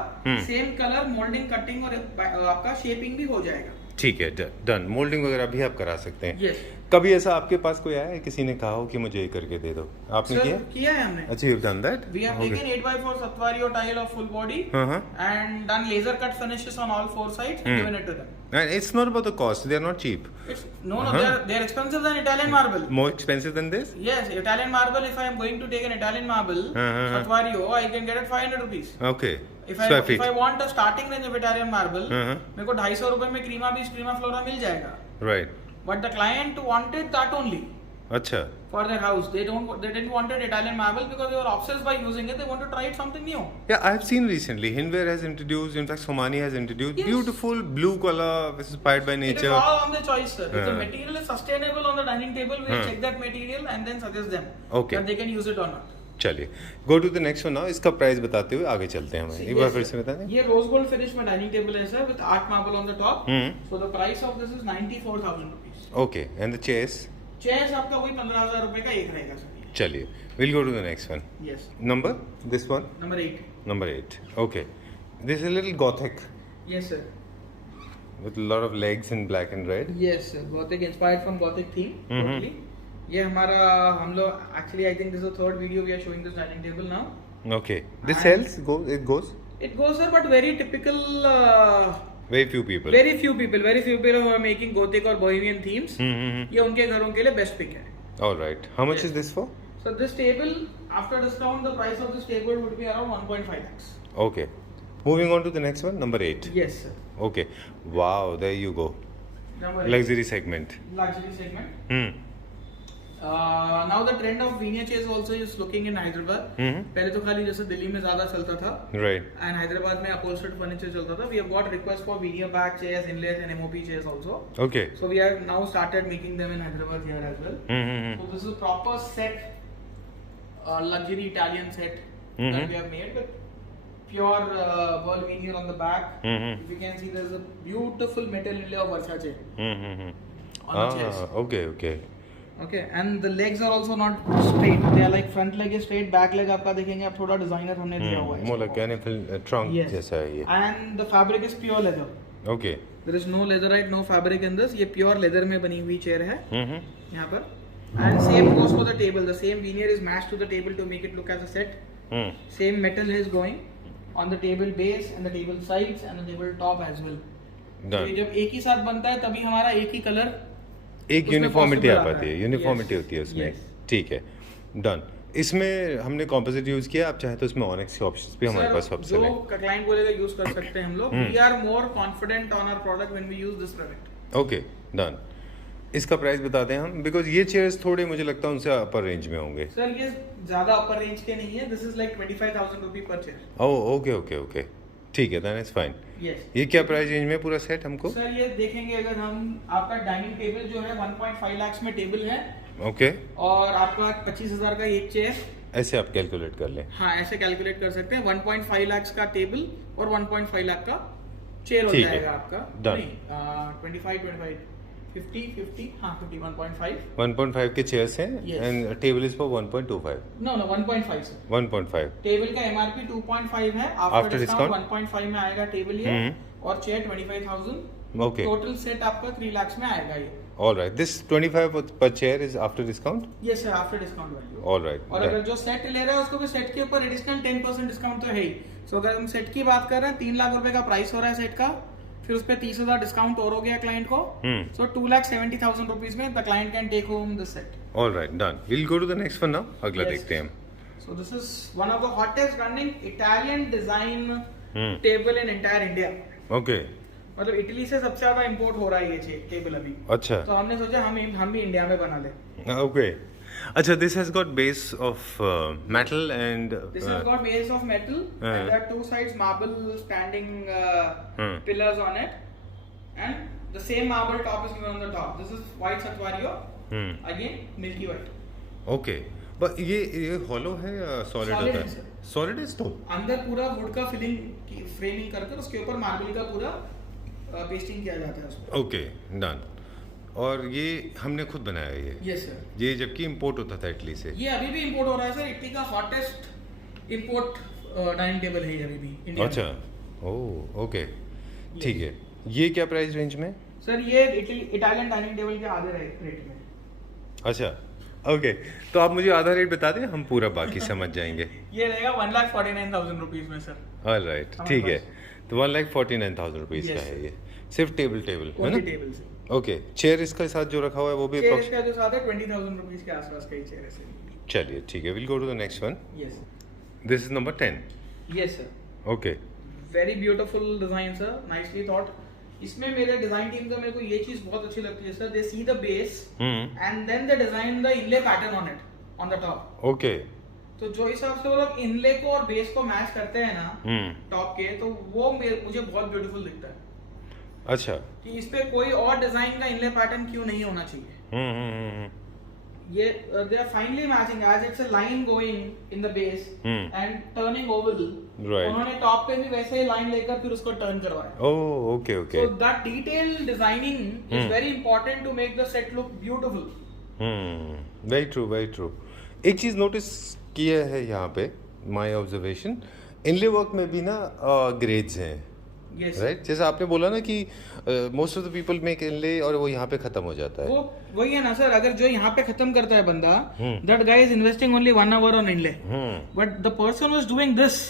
सेम कलर, मोल्डिंग, कटिंग और आपका शेपिंग भी हो जाएगा. ठीक है, डन. मोल्डिंग वगैरह भी आप करा सकते हैं. Yes. कभी ऐसा आपके पास कोई आया है किसी ने कहा हो कि मुझे ये करके दे दो, आपने Sir, किया? किया है हमने. अच्छा, you've done that? We have taken 8x4 Satvario tile of full body हाँ. and done laser cut finishes on all 4 sides and given it to them. And it's not about the cost, they are not cheap. It's no, they are expensive than Italian marble. More expensive than this? Yes, Italian marble. If I am going to take an Italian marble, Satvario, I can get it 500 rupees. Okay. If I want a starting range of Italian marble, मेरे को 250 रुपए में क्रीमा बीच, क्रीमा फ्लोरा मिल जाएगा. Right. But the client wanted that only अच्छा. for their house. They didn't wanted Italian marble because they were obsessed by using it. They want to try it something new. Yeah, I have seen recently Hinware has introduced, in fact Somani has introduced beautiful blue color inspired by It nature. is all on the choice, sir. If the material is sustainable on the dining table, we'll check that material and then suggest them Okay. that they can use it or not. चलिए, go to the next one now. इसका प्राइस बताते हुए आगे चलते हैं हम. एक बार फिर से बता दें. ये रोज गोल्ड फिनिश में डाइनिंग टेबल है sir, with art marble on the top. So the price of this is 94,000 rupees. Okay, and the chairs? Chairs आपका वही 15,000 रुपए का एक रहेगा सर. चलिए, we'll go to the next one. Yes. Number? This one? Number 8. Number 8. Okay. This is a little gothic Yes sir. with a lot of legs in black and red. Yes sir. Gothic inspired from Gothic theme. Totally. ये हमारा, हम लोग actually I think this is the third video we are showing this dining table now. Okay. This sells? It goes? It goes sir, but very typical. Very few people. Very few people who are making Gothic or Bohemian themes. ये उनके घरों के लिए best pick है. All right. How much is this for? So this table, after discount, the price of this table would be around 1.5 lakhs. Okay. Moving on to the next one, number 8. Yes sir. Okay. Wow, there you go. Number 8. Luxury segment. Luxury segment. Now the trend of veneer chairs also is looking in Hyderabad. पहले तो खाली जैसे दिल्ली में ज़्यादा चलता था. Right. And Hyderabad में upholstered furniture चलता था. We have got requests for veneer back chairs, inlays and MOP chairs also. Okay. So we have now started making them in Hyderabad here as well. So this is a proper set, luxury Italian set that we have made with pure pearl veneer on the back. If you can see, there's a beautiful metal inlay of Versace on the chairs. Okay. Okay, and the legs are also not straight. They are like front leg is straight, back leg आपका देखेंगे आप थोड़ा designer हमने दिया हुआ है. More like a trunk Yes. जैसा है ये. And the fabric is pure leather. Okay. There is no leatherite, no fabric in this. ये pure leather में बनी हुई chair है यहाँ पर. And same goes for the table. The same veneer is matched to the table to make it look as a set. Same metal is going on the table base and the table sides and the table top as well. तो ये जब एक ही साथ बनता है तभी हमारा एक ही कलर, एक यूनिफॉर्मिटी आ पाती है, यूनिफॉर्मिटी Yes. होती है उसमें. Yes. ठीक है, डन. इसमें हमने कॉम्पोजिट यूज किया, आप चाहे तो इसमें ऑनेक्स के ऑप्शंस भी हमारे पास ऑप्शन जो है. क्लाइंट बोलेगा यूज कर सकते हैं हम लोग. We are more confident on our product when we use this product. Okay, done. इसका प्राइस बताते हैं हम, बिकॉज ये चेयर्स थोड़े मुझे लगता है उनसे अपर रेंज में होंगे. सर ये ज्यादा अपर रेंज के नहीं है. दिस इज लाइक 25,000 रुपए पर chair. Oh okay okay okay, ठीक है, दैट इज फाइन. यस ये क्या प्राइस रेंज में पूरा सेट हमको? सर ये देखेंगे अगर हम, आपका डाइनिंग टेबल जो है 1.5 लाख में टेबल है ओके, और आपका 25,000 का एक चेयर. ऐसे आप कैलकुलेट कर लें. हाँ ऐसे कैलकुलेट कर सकते हैं. 1.5 लाख का टेबल और 1.5 लाख का चेयर हो ठीक है, जाएगा आपका. done. 25 50 हाँ 51.5. 1.5 के चेयर्स हैं Yes. And table is for 1.25. No 1.5 sir. 1.5. Table का एमआरपी 2.5 है. After after discount discount? 1.5 में आएगा टेबल ये, और चेयर 25,000. ओके, टोटल सेट आपका 3 लाख में आएगा ये. ऑलराइट. दिस 25 पर chair is after discount. Yes sir after discount value. Alright. और अगर जो सेट ले रहा है उसको भी सेट के ऊपर एडिशनल 10% डिस्काउंट तो है ही. सो अगर हम सेट की बात कर रहे हैं 3 लाख रुपए का प्राइस हो रहा है सेट का, फिर उस पे 30,000 डिस्काउंट और हो गया क्लाइंट को. सो 2,70,000 रुपीज में the client can take home this set. Alright, done. Will go to the next one now. अगला Yes. देखते हैं हम. So this is one of the hottest running Italian design table in entire India. Okay, मतलब इटली से सबसे ज्यादा इंपोर्ट हो रहा है ये टेबल अभी. अच्छा, तो हमने सोचा हम भी इंडिया में बना ले. ओके. अच्छा, this has got base of metal and This has got base of metal and there are two sides marble standing pillars on it, and the same marble top is given on the top. This is white Satvario, again milky white. Okay. But ये हॉलो है या सॉलिड Solid होता है, है? sir. सॉलिड इज तो. अंदर पूरा वुड का फिलिंग की फ्रेमिंग करके उसके ऊपर मार्बल का पूरा पेस्टिंग किया जाता है उसको. Okay, done. और ये हमने खुद बनाया है ये. Yes sir. ये जबकि इंपोर्ट होता था इटली से. ये अभी भी इंपोर्ट हो रहा है सर. इटली का हॉटेस्ट इंपोर्ट डाइनिंग टेबल है ये अभी भी इंडिया अच्छा, ओह ओके, ठीक है. ये क्या प्राइस रेंज में? सर ये इटालियन डाइनिंग टेबल के आधे रेट में. अच्छा, ओके. तो आप मुझे आधा रेट बता दें, हम पूरा बाकी समझ जाएंगे. ये रहेगा 1,49,000 रुपीज में सर. ऑलराइट, हमारे ठीक है. तो 1,49,000 रुपीज का Yes. है ये. सिर्फ टेबल है ना? ओनली टेबल से. ओके. चेयर इसका साथ जो रखा हुआ है वो भी चेयर approx- इसका जो साथ है 20,000 रुपीज के आसपास का ही चेयर है सर. चलिए ठीक है. Will go to the next one. Yes this is number 10. Yes sir. Okay. Very beautiful design sir, nicely thought. इसमें मेरे डिजाइन टीम का मेरे को ये चीज बहुत अच्छी लगती है sir. They see the base and then they design the inlay pattern on it on the top. Okay. तो जो हिसाब से वो लोग इनले को और बेस को मैच करते हैं ना टॉप के, तो वो मुझे बहुत ब्यूटीफुल दिखता है. अच्छा. कि इस पे कोई और डिजाइन का इनले पैटर्न क्यों नहीं होना चाहिए. ये they are finally matching as it's a line going in the base and turning oval. Right. उन्होंने टॉप पे भी वैसे ही लाइन लेकर फिर उसको टर्न करवाया. Oh okay okay. So that detailed designing is very important to make the set look beautiful. Very true, very true. एक चीज नोटिस किया है यहाँ पे, माय ऑब्जर्वेशन, इनले वर्क में भी ना ग्रेड्स हैं. Yes. राइट, जैसे आपने बोला ना कि most of the people make inlay और वो यहाँ पे खत्म हो जाता है. वो वही है ना सर. अगर जो यहाँ पे खत्म करता है बंदा, that guy is investing only 1 hour on inlay. But the person who is doing this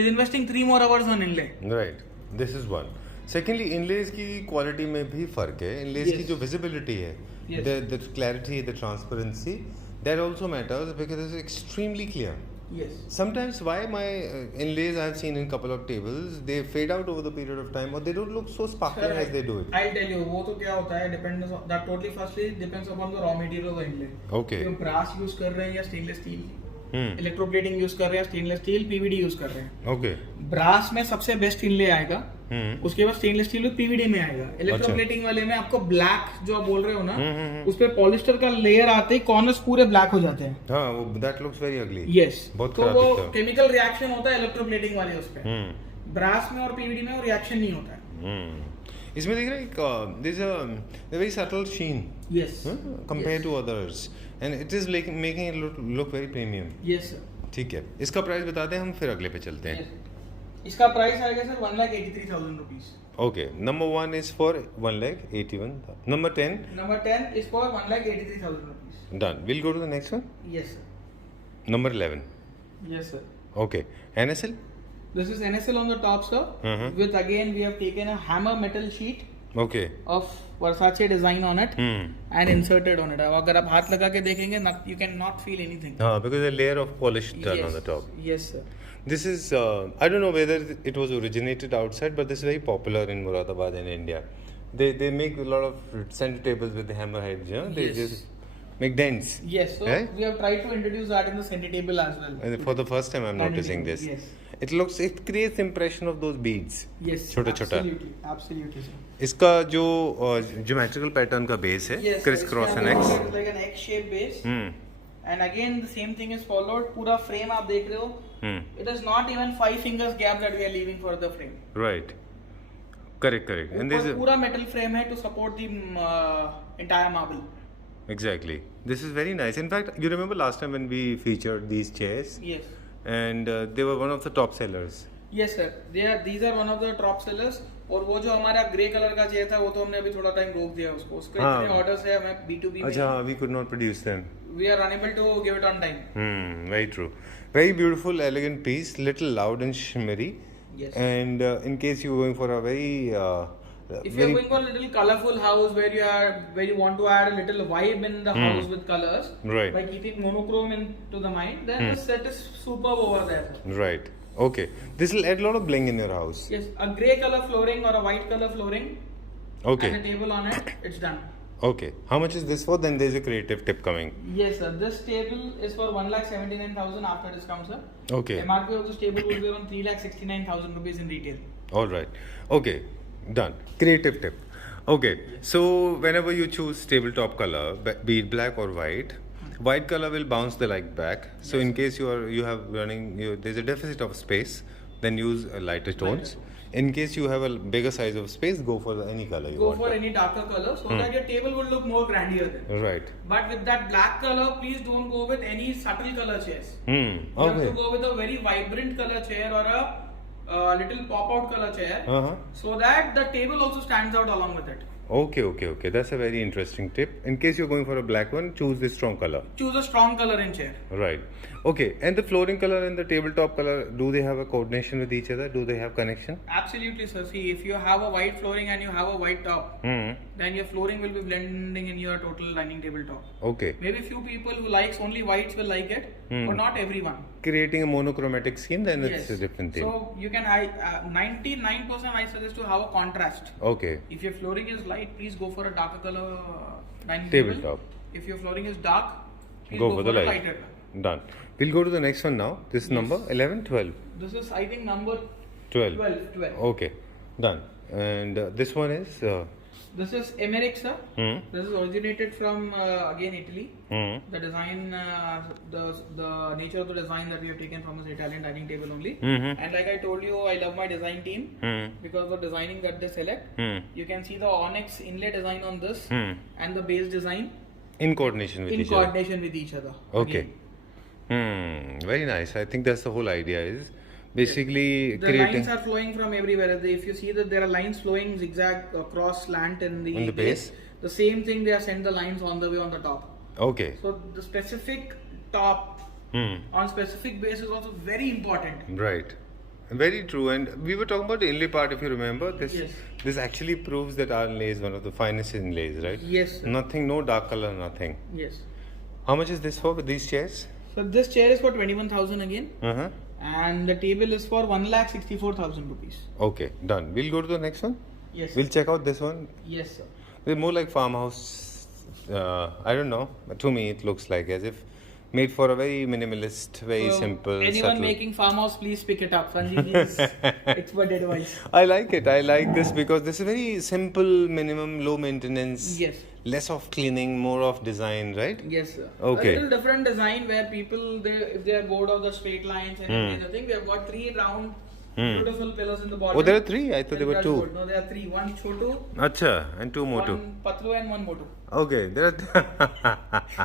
is investing 3 more hours on inlay. Right, this is one. Secondly, inlays की क्वालिटी में भी फर्क है. इनलेज Yes. की जो विजिबिलिटी है, Yes. The clarity, the transparency, that also matters because it's extremely clear. Yes. Sometimes why my inlays I have seen in couple of tables, they fade out over the period of time or they don't look so sparkling as they do it. I'll tell you, वो तो क्या होता है, depends on that totally firstly depends upon the raw material of the inlay. Okay. जो brass यूज कर रहे हैं या स्टेनलेस स्टील, इलेक्ट्रोप्लेटिंग यूज कर रहे हैं, स्टेनलेस स्टील, पीवीडी यूज कर रहे हैं. Okay. ब्रास में सबसे बेस्ट इनले आएगा, उसके बाद स्टेनलेस स्टील में पीवीडी में आएगा. इलेक्ट्रोप्लेटिंग वाले में आपको ब्लैक जो आप बोल रहे हो ना, उस पे पॉलिस्टर का लेयर आते ही कॉर्नर्स पूरे ब्लैक हो जाते हैं. हाँ, वो that looks very ugly. Yes. बहुत तो खराब वो दिखता है. केमिकल रिएक्शन होता है इलेक्ट्रोप्लेटिंग वाले उस पे. ब्रास में और पीवीडी में वो रिएक्शन नहीं होता है. इसमें देख रहे हैं एक there's a very subtle sheen yes compared to others and it is making it look very premium. Yes sir. ठीक है. इसका प्राइस बताते हैं हम, फिर अगले पे चलते हैं. इसका प्राइस आएगा sir 1,83,000 rupees. Okay, number 1 is for 1,81,000. Number 10. Number 10 is for 1,83,000 rupees. Done. We'll go to the next one. Yes, sir. Number 11. Yes, sir. Okay. NSL? This is NSL on the top, sir. With again we have taken a hammer metal sheet Okay. of Versace design on it and inserted on it. अब अगर आप हाथ लगा के देखेंगे, you can not feel anything. Because a layer of polish done on the top. Yes, sir. This is, I don't know whether it was originated outside, but this is very popular in Moradabad in India. They make a lot of center tables with the hammer heads, you know? They Yes. just make dents. Yes, so Right? we have tried to introduce that in the center table as well. And for the first time I'm Dining noticing table, this. yes. It creates impression of those beads. Yes, छोटा-छोटा. absolutely, sir. इसका जो geometrical pattern का base है, Yes, criss cross and it's X. like an X-shaped base. Hmm. And again the same thing is followed. पूरा frame आप देख रहे हो. Hmm. It is not even 5 fingers gap that we are leaving for the frame. Right. Correct. And there's ऊपर a, पूरा metal frame है to support the entire marble. exactly. This is very nice. In fact, you remember last time when we featured these chairs, Yes. and they were one of the top sellers. Yes sir. These are one of the top sellers. और वो जो हमारा ग्रे कलर का चाहिए था वो तो हमने अभी थोड़ा टाइम रोक दिया उसको. उसके हाँ. इतने ऑर्डर्स है हमें B2B अच्छा, we could not produce them. we are unable to give it on time. Very true. Very beautiful, elegant piece. Little loud and shimmery. Yes. And in case you're going for a very If you are going for a little colorful house where you want to add a little vibe in the house with colors, Right. by keeping monochrome into the mind, then the set is superb over there. Right. Okay. This will add a lot of bling in your house. Yes, a grey color flooring or a white color flooring and a Okay. table on it, it's done. Okay. How much is this for? Then there's a creative tip coming. Yes sir, this table is for 1,79,000 after discount sir. Okay. MRP of this table would be around 3,69,000 rupees in retail. All right. Okay. Done. Creative tip. Okay. So whenever you choose tabletop color, be it black or white color will bounce the light back. So in case there's a deficit of space, then use lighter tones. In case you have a bigger size of space, go for any color you Go want. for any darker color so that your table will look more grandeur then. Right. But with that black color, please don't go with any subtle color chairs. You have Okay. to go with a very vibrant color chair or a little pop-out color chair, Uh-huh. so that the table also stands out along with it. Okay. That's a very interesting tip. In case you're going for a black one, choose this strong color. Choose a strong color in chair. Right. Okay. And the flooring color and the tabletop color, do they have a coordination with each other? Do they have connection? Absolutely, sir. See, if you have a white flooring and you have a white top, then your flooring will be blending in your total dining table top. Okay. Maybe few people who likes only whites will like it, but not everyone. Creating a monochromatic scheme, then it's Yes. a different thing. So you can 99% I suggest to have a contrast. Okay. If your flooring is light, please go for a darker color dining Tabletop. table. If your flooring is dark, please Go go for for the a light. lighter color. Done. We'll go to the next one now. This Yes. number 11, 12. This is I think number 12. 12. Okay. Done. And this one is. This is Emerick, sir. Hmm. This is originated from again Italy. Hmm. The design, the nature of the design that we have taken from this Italian dining table only. Mhm. And like I told you, I love my design team Hmm. because of the designing that they select. Hmm. You can see the onyx inlay design on this Hmm. and the base design In coordination with in each other. coordination with each other. Okay. Again. Very nice. I think that's the whole idea is basically The creating lines are flowing from everywhere. If you see that there are lines flowing zigzag across slant in the, On the base. the same thing they are sent the lines on the way on the top. Okay. So the specific top Hmm. on specific base is also very important. Right. Very true. And we were talking about the inlay part, if you remember. Yes. This actually proves that our inlay is one of the finest inlays, right? Yes, sir. Nothing, no dark color, nothing. Yes. How much is this for with these chairs? So this chair is for 21,000 again, Uh-huh. and the table is for 1,64,000 rupees. Okay, done. We'll go to the next one. Yes. We'll check out this one. Yes, sir. They're more like farmhouse. I don't know. But to me, it looks like as if made for a very minimalist, very So, simple. Anyone subtle. making farmhouse, please pick it up. Sanjeev is expert advice. I like it. I like this because this is very simple, minimum, low maintenance. Yes. Less of cleaning, more of design, right? Yes, sir. Okay. A little different design where people, if they are bored of the straight lines and everything, we have got 3 round, beautiful pillars in the bottom. Oh, there are 3? I thought there were That's 2. good. No, there are 3. One chotu, Acha, and 2 more. one patlu, and one motu. Okay, there are.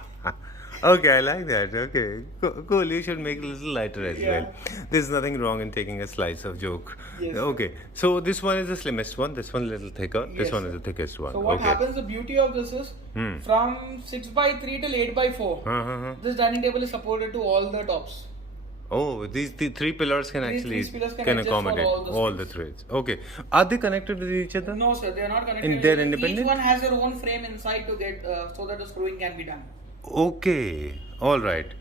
Okay, I like that. Okay, cool. You should make it a little lighter as Yeah. well. There's nothing wrong in taking a slice of joke. Yes. Okay, so this one is the slimmest one. This one a little thicker. This Yes. one is the thickest one. So what okay. happens, the beauty of this is, from 6x3 till 8x4, Uh-huh. this dining table is supported to all the tops. Oh, these the three pillars can These actually pillars can adjust for accommodate all the all the threads. Okay. Are they connected with each other? No, sir, they are not connected. They're independent? Each one has their own frame inside to get so that the screwing can be done. Okay. All right.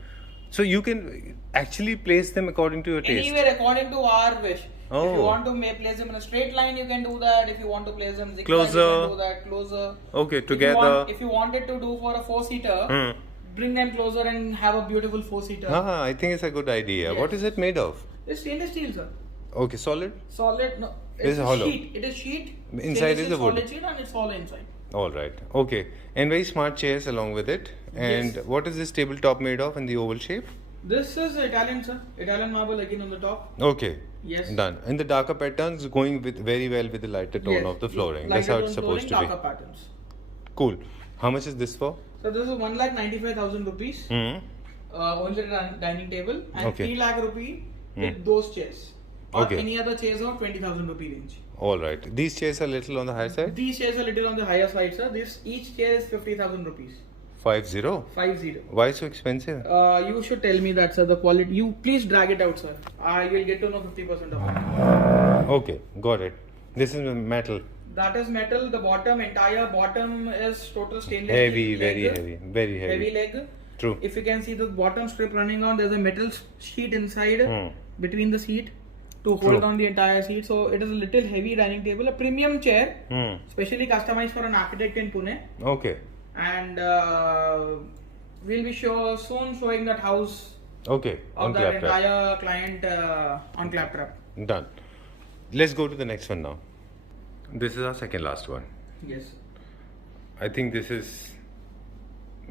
So you can actually place them according to your taste. Anywhere according to our wish. If you Oh. want to place them in a straight line, you can do that. If you want to place them zigzag, Closer. you can do that. Closer. Okay, If you together. if you wanted to do for a 4-seater, bring them closer and have a beautiful 4-seater. Ah, I think it's a good idea. Yes. What is it made of? It's stainless steel, sir. Okay, solid. Solid. No, This is it's hollow. sheet. It is sheet. Inside Stainless is steel the wood. Solid sheet and it's hollow inside. All right. Okay. And very smart chairs along with it. And Yes. what is this tabletop made of in the oval shape? This is Italian, sir. Italian marble again on the top. Okay. Yes. Done. And the darker patterns going with very well with the lighter tone Yes. of the flooring. Lighter That's how tone it's supposed flooring, to darker patterns. be. Cool. How much is this for? So this is 1,95,000 rupees. Hmm. Only the dining table and Okay. 3 lakh rupee with those chairs. Or Okay. any other chairs of 20,000 rupee range. All right. These chairs are little on the higher side. These chairs are little on the higher side, sir. This each chair is 50,000 rupees. 50. 50. Why so expensive? You should tell me that, sir. The quality. You please drag it out, sir. You will get to know 50% of it. Okay, got it. This is metal. That is metal. The entire bottom is total stainless Heavy, steel very leg. heavy. Very heavy. Heavy leg. True. If you can see the bottom strip running on, there's a metal sheet inside between the seat to hold True. on the entire seat. So it is a little heavy dining table, a premium chair, Hmm. specially customized for an architect in Pune. Okay. And we'll be soon showing that house Okay. of On that claptrap. entire client on claptrap. Done. Let's go to the next one now. This is our second last one. Yes. I think this is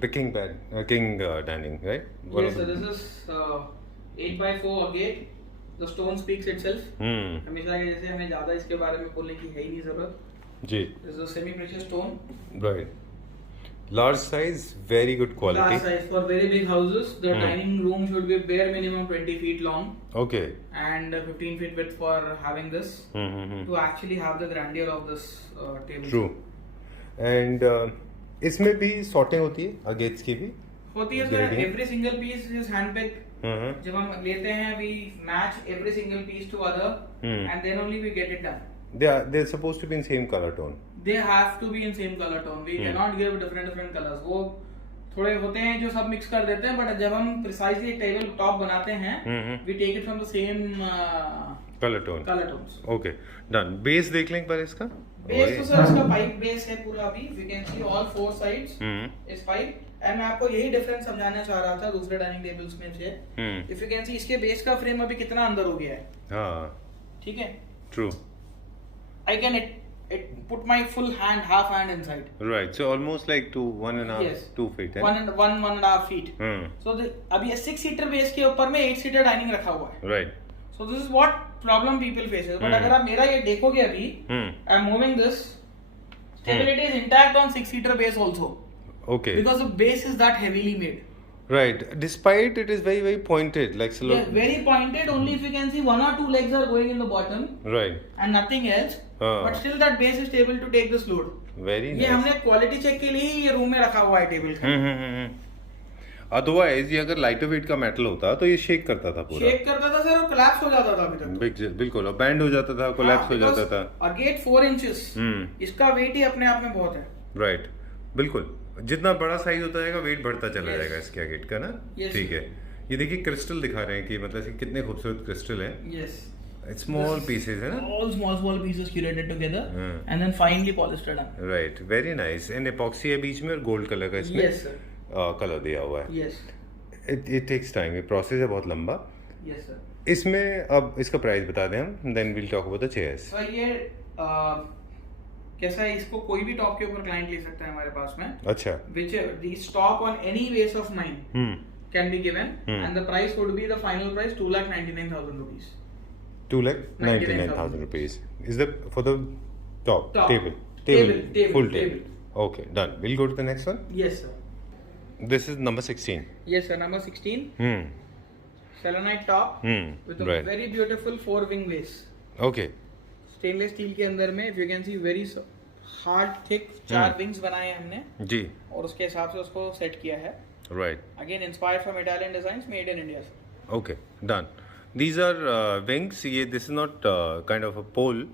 the king dining, right? One Yes, of so the- this is 8x4 agate. The stone speaks itself. Hmm. हमेशा के जैसे हमें ज़्यादा इसके बारे में बोलने की है ही नहीं ज़रूरत. जी. This is a semi-precious stone. Right. Large size, very good quality. Large size for very big houses. The dining room should be bare minimum 20 feet long Okay. and 15 feet width for having this to actually have the grandeur of this table. True. And इसमें भी sorting होती है अगेट्स की भी. होती है sir. Grading. Every single piece is handpicked. जब हम लेते हैं we match every single piece to other and then only we get it done. They're supposed to be in same color tone. They have to be in same color tone. We cannot give different colors. वो थोड़े होते हैं जो सब मिक्स कर देते हैं, बट जब हम प्रिसाइजली एक टेबल टॉप बनाते हैं we take it from the same Color tone. color tones. Okay. Done. Base देख लें एक बार इसका. बेस तो सर इसका पाइप बेस है पूरा अभी. We can see all 4 sides is pipe. And मैं आपको यही डिफरेंस समझाना चाह रहा था दूसरे डाइनिंग टेबल्स में से. इफ यू कैन सी इसके बेस का फ्रेम अभी कितना अंदर हो गया है. हाँ. ठीक है. True. I can it put my full hand, half hand inside. Right. So almost like 1.5, Yes. 2 feet. One and a half feet. So अभी 6-seater बेस के ऊपर में 8-seater डाइनिंग रखा हुआ है. Right. So this is what problem people faces. But अगर आप मेरा ये देखोगे अभी, I'm moving this. Stability is intact on 6-seater base also. Okay. Because the base is that heavily made. Right. Despite it is very pointed, like slow. Yeah, very pointed. Only if you can see 1 or 2 legs are going in the bottom Right. and nothing else. हाँ. But still that base is able to take this load. Very ये nice. हमने क्वालिटी चेक के लिए ही ये रूम में रखा हुआ है टेबल का. अदरवाइज ये अगर लाइटर वेट का मेटल होता तो ये शेक करता था पूरा. शेक करता था सर और कोलैप्स हो जाता था अभी तक. बिल्कुल. और बैंड हो जाता था, कोलैप्स हो जाता था. Agate 4 inches. इसका वेट ही अपने आप में बहुत है. राइट. बिल्कुल. जितना बड़ा साइज होता जाएगा वेट बढ़ता चला Yes. जाएगा इसके अगेट का ना. Yes. ठीक है. ये देखिए क्रिस्टल दिखा रहे हैं कि मतलब कितने खूबसूरत क्रिस्टल है. Yes. स्मॉल पीसेस है ना. All small pieces curated together and then finely polished done. Right. Very nice. And epoxy है बीच में और गोल्ड कलर का इसमें Yes sir. कलर दिया हुआ है. Yes. It takes time. ये प्रोसेस है बहुत लंबा. Yes sir. इसमें अब इसका प्राइस बता दें हम. Then will talk about the chairs. Sir ये कैसा है, इसको कोई भी टॉप के ऊपर क्लाइंट ले सकता है हमारे पास में. अच्छा. Which the stock on any base of mine can be given and the price would be the final price 2,99,000 rupees. 2,99,000 rupees. Is that for the top. Table. Full table. Okay, done. We'll go to the next one. Yes sir. This is number 16. Yes sir. Number 16. Selenite top with a Right. very beautiful 4-wing base. Okay. Stainless steel के अंदर में if you can see very hard thick 4 wings बनाए हैं हमने जी. और उसके हिसाब से उसको सेट किया है. Right. Again inspired from Italian designs made in India. Okay, done. These are wings. This is not kind of a pole.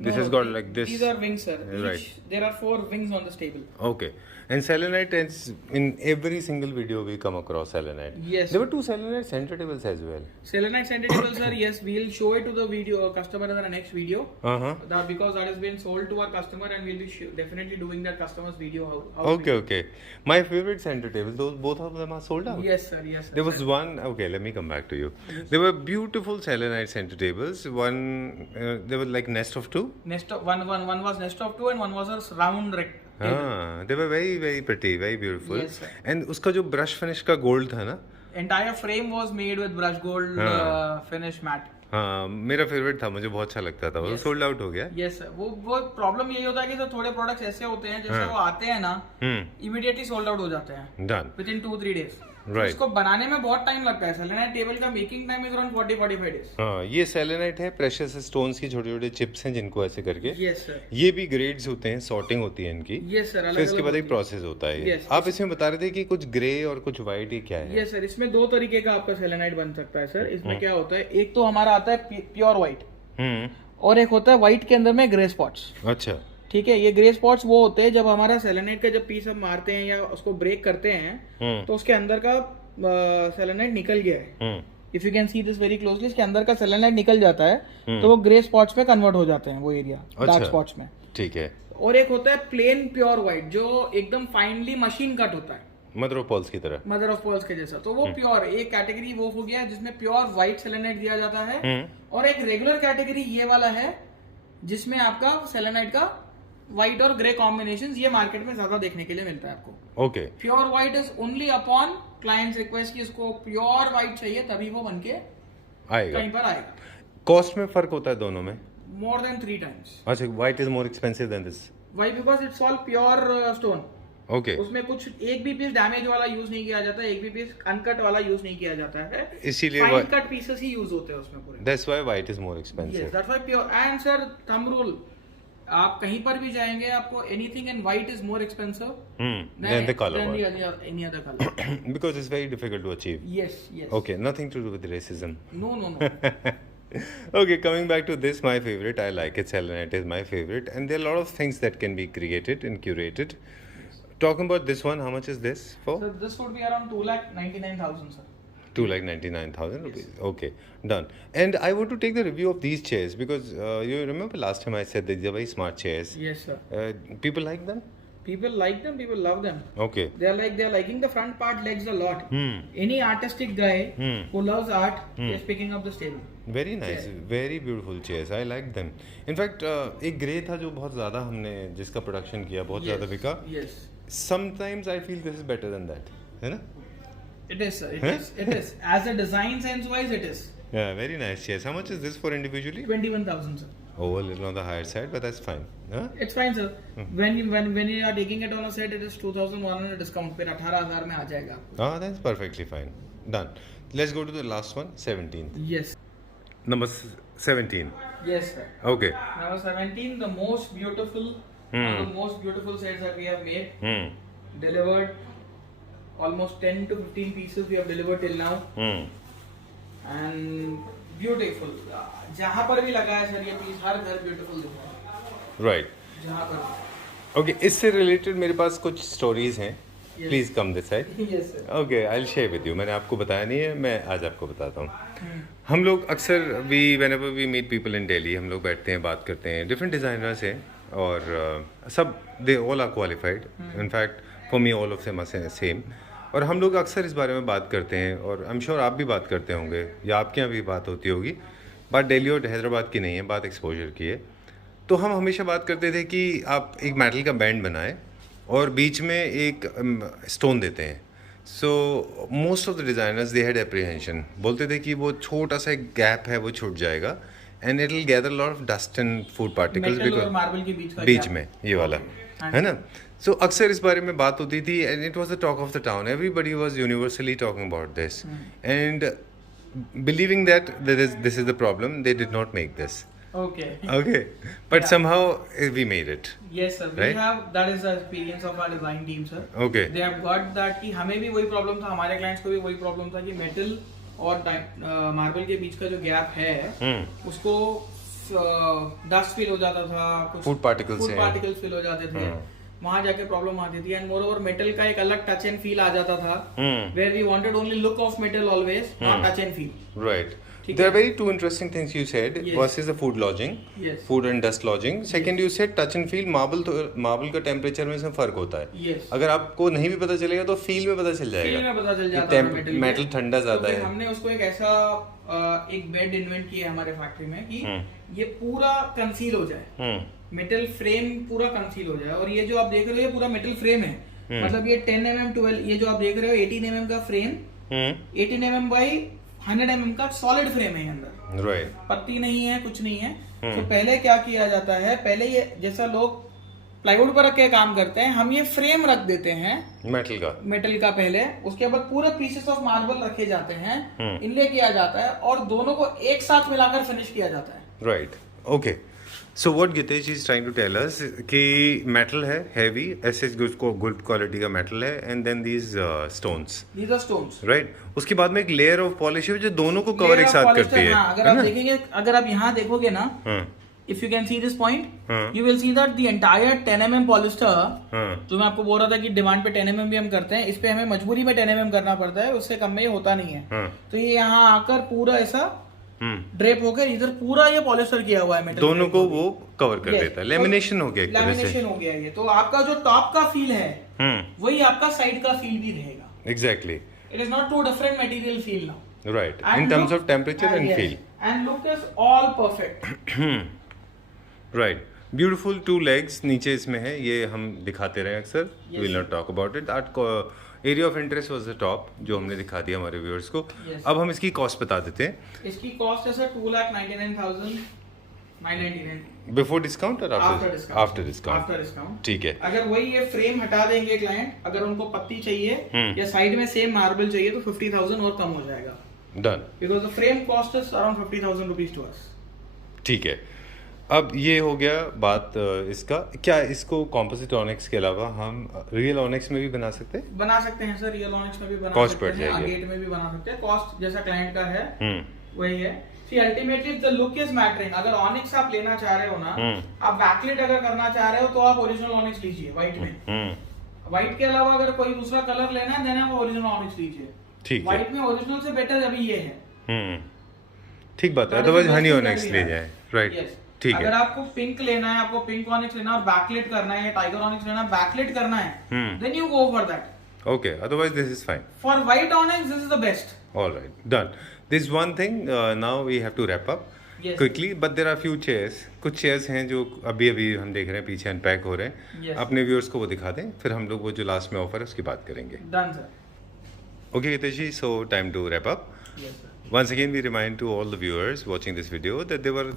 This has got like this. These are wings, sir. Right. There are 4 wings on this table. Okay. And selenite is in every single video we come across selenite. Yes. There were 2 selenite center tables as well. Selenite center table, sir. Yes, we'll show it to the video customer in the next video. Because that has been sold to our customer, and we'll be definitely doing that customer's video. Okay. My favorite center tables. Those both of them are sold out. Yes, sir. Yes, sir. There was one. Okay, let me come back to you. There were beautiful selenite center tables. One, there was like nest of 2. Nest of one was nest of 2, and one was a round table. They were very very pretty, very beautiful. Yes, sir. And उसका जो brush finish का gold था ना, Entire frame was made with brush gold finish matte. हाँ मेरा फेवरेट था, मुझे बहुत अच्छा लगता था. वो सोल्ड आउट हो गया. Yes sir. वो प्रॉब्लम यही होता है कि सर थोड़े प्रोडक्ट्स ऐसे होते हैं जैसे वो आते हैं ना, इमीडिएटली सोल्ड आउट हो जाते हैं. Done. With in 2-3 days. Right. इसको बनाने में बहुत टाइम लगता है. सेलेनाइट टेबल का making time is around 40-45 days. हाँ ये सेलेनाइट है. प्रेशियस स्टोन्स की छोटे छोटे चिप्स हैं जिनको ऐसे करके. Yes sir. ये भी ग्रेड्स होते हैं, सॉर्टिंग होती है इनकी. Yes sir. फिर इसके बाद एक प्रोसेस होता है. Yes. आप इसमें बता रहे थे कि कुछ ग्रे और कुछ व्हाइट, ये क्या है? Yes sir. इसमें 2 तरीके का आपका सेलेनाइट बन सकता है सर. इसमें क्या होता है, एक तो हमारा आता है प्योर व्हाइट, और एक होता है व्हाइट के अंदर में ग्रे स्पॉट्स. अच्छा. ठीक है. ये ग्रे स्पॉट्स वो होते हैं जब हमारा सेलेनाइट का जब पीस हम मारते हैं या उसको ब्रेक करते हैं तो उसके अंदर का सेलेनाइट निकल गया है. If you can see this very closely, इसके अंदर का सेलेनाइट निकल जाता है तो वो ग्रे स्पॉट्स में कन्वर्ट हो जाते हैं, वो एरिया डार्क स्पॉट्स में. ठीक है. और एक होता है प्लेन प्योर व्हाइट जो एकदम फाइनली मशीन कट होता है, मदर ऑफ पर्ल्स की तरह. मदर ऑफ पर्ल्स के जैसा. तो वो प्योर एक कैटेगरी वो हो गया जिसमें प्योर व्हाइट सेलेनाइट दिया जाता है. और एक रेगुलर कैटेगरी ये वाला है जिसमें आपका सेलेनाइट का व्हाइट और ग्रे कॉम्बिनेशन ये मार्केट में ज्यादा देखने के लिए मिलता है आपको. Okay. Pure white is only upon clients request की इसको प्योर व्हाइट चाहिए तभी वो बनके आएगा, कहीं पर आएगा. कॉस्ट में फर्क होता है दोनों में? More than 3 times. अच्छा, white is more expensive than this. Why? Because it's all pure stone. Okay. उसमें कुछ एक भी पीस डैमेज वाला यूज नहीं किया जाता है, एक भी पीस अनकट वाला यूज नहीं किया जाता है. इसीलिए फाइन कट पीसेस ही यूज होते हैं उसमें पूरे. That's why white is more expensive. Yes, that's why pure. And sir thumb rule, आप कहीं पर भी जाएंगे आपको anything in white is more expensive than the color than one. any other color. Because it's very difficult to achieve. Yes. Okay, nothing to do with racism. No. Okay, coming back to this, my favorite, I like it. Selenite is my favorite, and there are a lot of things that can be created and curated. Talking about this one, how much is this for? So this would be around 2,99,000, sir. 2,99,000 rupees. Okay, done. And I want to take the review of these chairs because you remember last time I said that they're very smart chairs. Yes, sir. People like them? People like them. People love them. Okay. They're liking the front part legs a lot. Any artistic guy who loves art is picking up this table. Very nice, very beautiful chairs. I like them. In fact, एक ग्रे था जो बहुत ज़्यादा हमने जिसका प्रोडक्शन किया, बहुत ज़्यादा बिका. Yes. Sometimes I feel this is better than that. है ना? It is, sir. It is. As a design sense wise, it is. Yeah, very nice chairs. How much is this for individually? 21,000, sir. Oh, a little on the higher side, but that's fine. Huh? It's fine, sir. When you are taking it on a set, it is 2,100 discount. फिर 18,000 में आ जाएगा. Ah, that's perfectly fine. Done. Let's go to the last one, 17th. Yes. Number 17. Yes, sir. Okay. Number 17, the most beautiful, one of the most beautiful sets that we have made. Delivered almost 10 to 15 pieces we have delivered till now. And beautiful. जहाँ पर भी लगा है सर ये पीस, हर घर beautiful दिख रहा है. Right. जहाँ पर. Okay, इससे related मेरे पास कुछ stories हैं. Please come this side. Yes, sir. Okay, I'll share with you. मैंने आपको बताया नहीं है, मैं आज आपको बताता हूँ. हम लोग अक्सर whenever we meet people in Delhi, हम लोग बैठते हैं, बात करते हैं. Different designers हैं और सब they all are qualified. In fact, for me all of them are same. और हम लोग अक्सर इस बारे में बात करते हैं और आई एम श्योर आप भी बात करते होंगे या आपके यहाँ भी बात होती होगी. बात दिल्ली और हैदराबाद की नहीं है, बात एक्सपोजर की है. तो हम हमेशा बात करते थे कि आप एक मेटल का बैंड बनाएं और बीच में एक स्टोन देते हैं. So most of the designers they had apprehension, बोलते थे कि वो छोटा सा एक गैप है वो छूट जाएगा and it will gather lot of dust and food particles because बीच में ये वाला है ना. सो अक्सर इस बारे में बात होती थी and it was the talk of the town. Everybody was universally talking about this and believing that this is the problem, they did not make this. Okay, but somehow we made it. Yes, sir. We have, that is the experience of our design team, sir. Okay. They have got that कि हमें भी वही प्रॉब्लम था, हमारे क्लाइंट्स को भी वही प्रॉब्लम था कि मेटल और मार्बल के बीच का जो गैप है उसको डस्ट फील हो जाता था, कुछ फूड पार्टिकल्स फील हो जाते थे, वहां जाके प्रॉब्लम आती थी। एंड मोर ओवर मेटल का एक अलग टच एंड फील आ जाता था, where we wanted only look of metal always, not touch and feel. Right. There are very two interesting things you said. Yes. First is the food lodging, Yes. food and dust lodging. Second, you said touch and feel. Marble का टेम्परेचर में इसमें फर्क होता है. Yes. अगर आपको नहीं भी पता चलेगा तो फील में पता चल जाएगा. फील में पता चल जाता है मेटल ठंडा ज्यादा है. हमने उसको एक ऐसा एक बेड इन्वेंट किया हमारे फैक्ट्री में कि ये पूरा कंसील हो जाए, मेटल फ्रेम पूरा कंसील हो जाए। और ये जो आप देख रहे हो ये पूरा मेटल फ्रेम है, मतलब ये 10 mm 12, ये जो आप देख रहे हो 18 mm का फ्रेम, 18 mm बाई 100 mm का सॉलिड फ्रेम है अंदर, राइट. पत्ती नहीं है, कुछ नहीं है। तो पहले क्या किया जाता है, पहले ये जैसा लोग प्लाईवुड पर रख के काम करते हैं, हम ये फ्रेम रख देते हैं मेटल का पहले, उसके बाद पूरे पीसेस ऑफ मार्बल रखे जाते हैं, इनले किया जाता है और दोनों को एक साथ मिलाकर फिनिश किया जाता है. Right. Okay. So what Gitesh is trying to tell us कि metal है heavy, ऐसे good quality का metal है, and then these stones. These are stones. Right. उसके बाद में एक layer of polish है जो दोनों को cover एक साथ करती है. हाँ, अगर आप देखेंगे, अगर आप यहाँ देखोगे ना, if you can see this point, you will see that the entire 10 mm polyester, जो मैं आपको बोल रहा था कि डिमांड पे 10 mm भी हम करते हैं, इस पे हमें मजबूरी में 10 mm करना पड़ता है, उससे कम में ये होता नहीं है. तो ये यहाँ आकर पूरा ऐसा ड्रेप होकर इधर पूरा ये पॉलिस्टर किया हुआ है मेटल, दोनों को वो कवर कर लेता है. लेमिनेशन हो गया एक तरह से. लेमिनेशन हो गया ये. तो आपका जो टॉप का फील है वही आपका साइड का फील भी रहेगा. Exactly. It is not two different material feel now. Right. In terms of temperature and feel. And look is all perfect. Right. Beautiful 2 legs नीचे इसमें है, ये हम दिखाते रहे अक्सर. We will not talk about it. That area of interest was the top, जो हमने दिखा दिया हमारे व्यूअर्स को. अब हम इसकी कॉस्ट बता देते हैं. इसकी कॉस्ट है सर 2,99,999 बिफोर डिस्काउंट और आफ्टर डिस्काउंट? After discount. ठीक है. अगर वही ये फ्रेम हटा देंगे क्लाइंट, अगर उनको पत्ती चाहिए या साइड में सेम मार्बल चाहिए तो 50,000 और कम हो जाएगा. Done. Because the frame cost is around 50,000 rupees to us. ठीक है. अब ये हो गया बात इसका. क्या इसको कॉम्पोजिट ऑनिक्स के अलावा हम रियल ऑनिक्स में भी बना सकते हैं? बना सकते हैं सर, रियल ऑनिक्स में भी बना कॉस्ट सकते बढ़ हैं, जाएगी. अगेट में भी बना सकते हैं. कॉस्ट जैसा क्लाइंट का है वही है. See ultimately the look is mattering. अगर ऑनिक्स आप लेना चाह रहे हो ना, आप बैकलाइट अगर करना चाह रहे हो तो आप ओरिजिनल ऑनिक्स लीजिए व्हाइट में. व्हाइट के अलावा अगर कोई दूसरा कलर लेना है देन आप ओरिजिनल ऑनिक्स लीजिए. ठीक है. व्हाइट में ओरिजिनल से बेटर अभी ये है. ठीक बात है. अदरवाइज हनी ऑनिक्स ले जाए. राइट. ठीक है. अगर आपको पिंक लेना है, आपको पिंक ऑनिक्स लेना है और बैकलाइट करना है, या टाइगर ऑनिक्स लेना है बैकलाइट करना है, then you go for that. Okay, otherwise this is fine. For white onyx, this is the best. All right, done. This one thing, now we have to wrap up quickly, but there are few chairs. कुछ chairs हैं जो अभी हम देख रहे हैं पीछे अनपैक हो रहे हैं. अपने viewers को वो दिखा दें, फिर हम लोग वो जो लास्ट में ऑफर है उसकी बात करेंगे. Done, sir. Okay, Gitesh ji, so time to wrap up. Yes, sir. Once again, we remind to all the viewers watching this video that there were a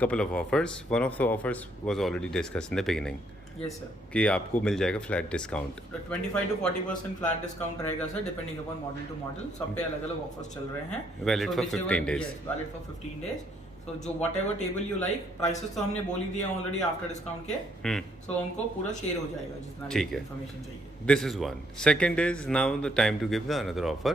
couple of offers. One of the offers was already discussed in the beginning. Yes, sir. कि आपको मिल जाएगा flat discount. 25 to 40% flat discount रहेगा sir, depending upon model to model. सब पे अलग अलग ऑफर्स चल रहे हैं. Valid for 15 days. Yes, valid for 15 days. So जो whatever table you like, prices तो हमने बोल ही दिया ऑलरेडी आफ्टर डिस्काउंट के. So उनको पूरा शेयर हो जाएगा जितना भी इन्फॉर्मेशन चाहिए. This is one. Second is now the time to give the another offer.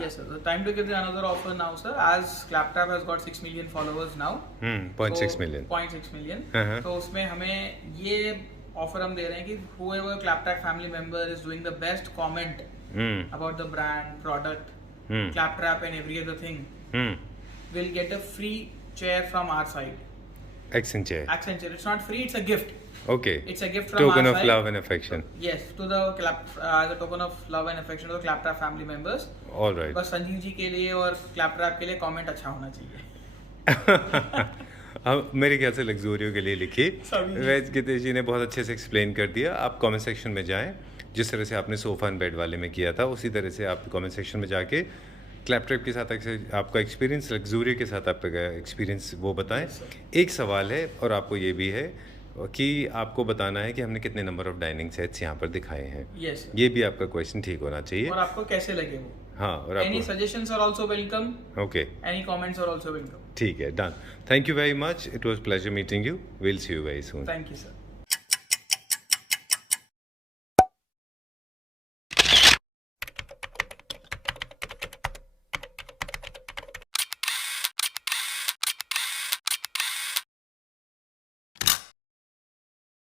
Yes, sir. The time to give the another offer now, sir. As Claptrap has got 6 million followers now. 0.6 million. 0.6 million. तो उसमें हमें ये ऑफर हम दे रहे हैं कि whoever Claptrap family member is doing the best comment about the brand, product, Claptrap and every other thing, will get a free chair from our side. Accent chair. Accent chair. It's not free. It's a gift. Okay. It's a gift from token our of side. love and affection. Yes, to the as a token of love and affection to the Claptrap family members. All right. बस संजीव जी के लिए और Claptrap के लिए कमेंट अच्छा होना चाहिए. अब मेरे ख्याल से लग्जूरियो के लिए लिखिए. वैज गितेश जी ने बहुत अच्छे से एक्सप्लेन कर दिया. आप कमेंट सेक्शन में जाएं, जिस तरह से आपने सोफा एंड बेड वाले में किया था उसी तरह से आप कमेंट सेक्शन में जाके क्लैपट्रैप के साथ आपका एक्सपीरियंस, लग्जूरियो के साथ आपका एक्सपीरियंस वो बताएं. एक सवाल है और आपको ये भी है कि आपको बताना है कि हमने कितने नंबर ऑफ डाइनिंग सेट्स यहाँ पर दिखाए हैं. yes, ये भी आपका क्वेश्चन ठीक होना चाहिए. और आपको कैसे लगे वो. हाँ, और any suggestions are also welcome. Okay. Any comments are also welcome. ठीक है, done. Thank you very much. It was pleasure meeting you. Will see you very soon. Thank you sir.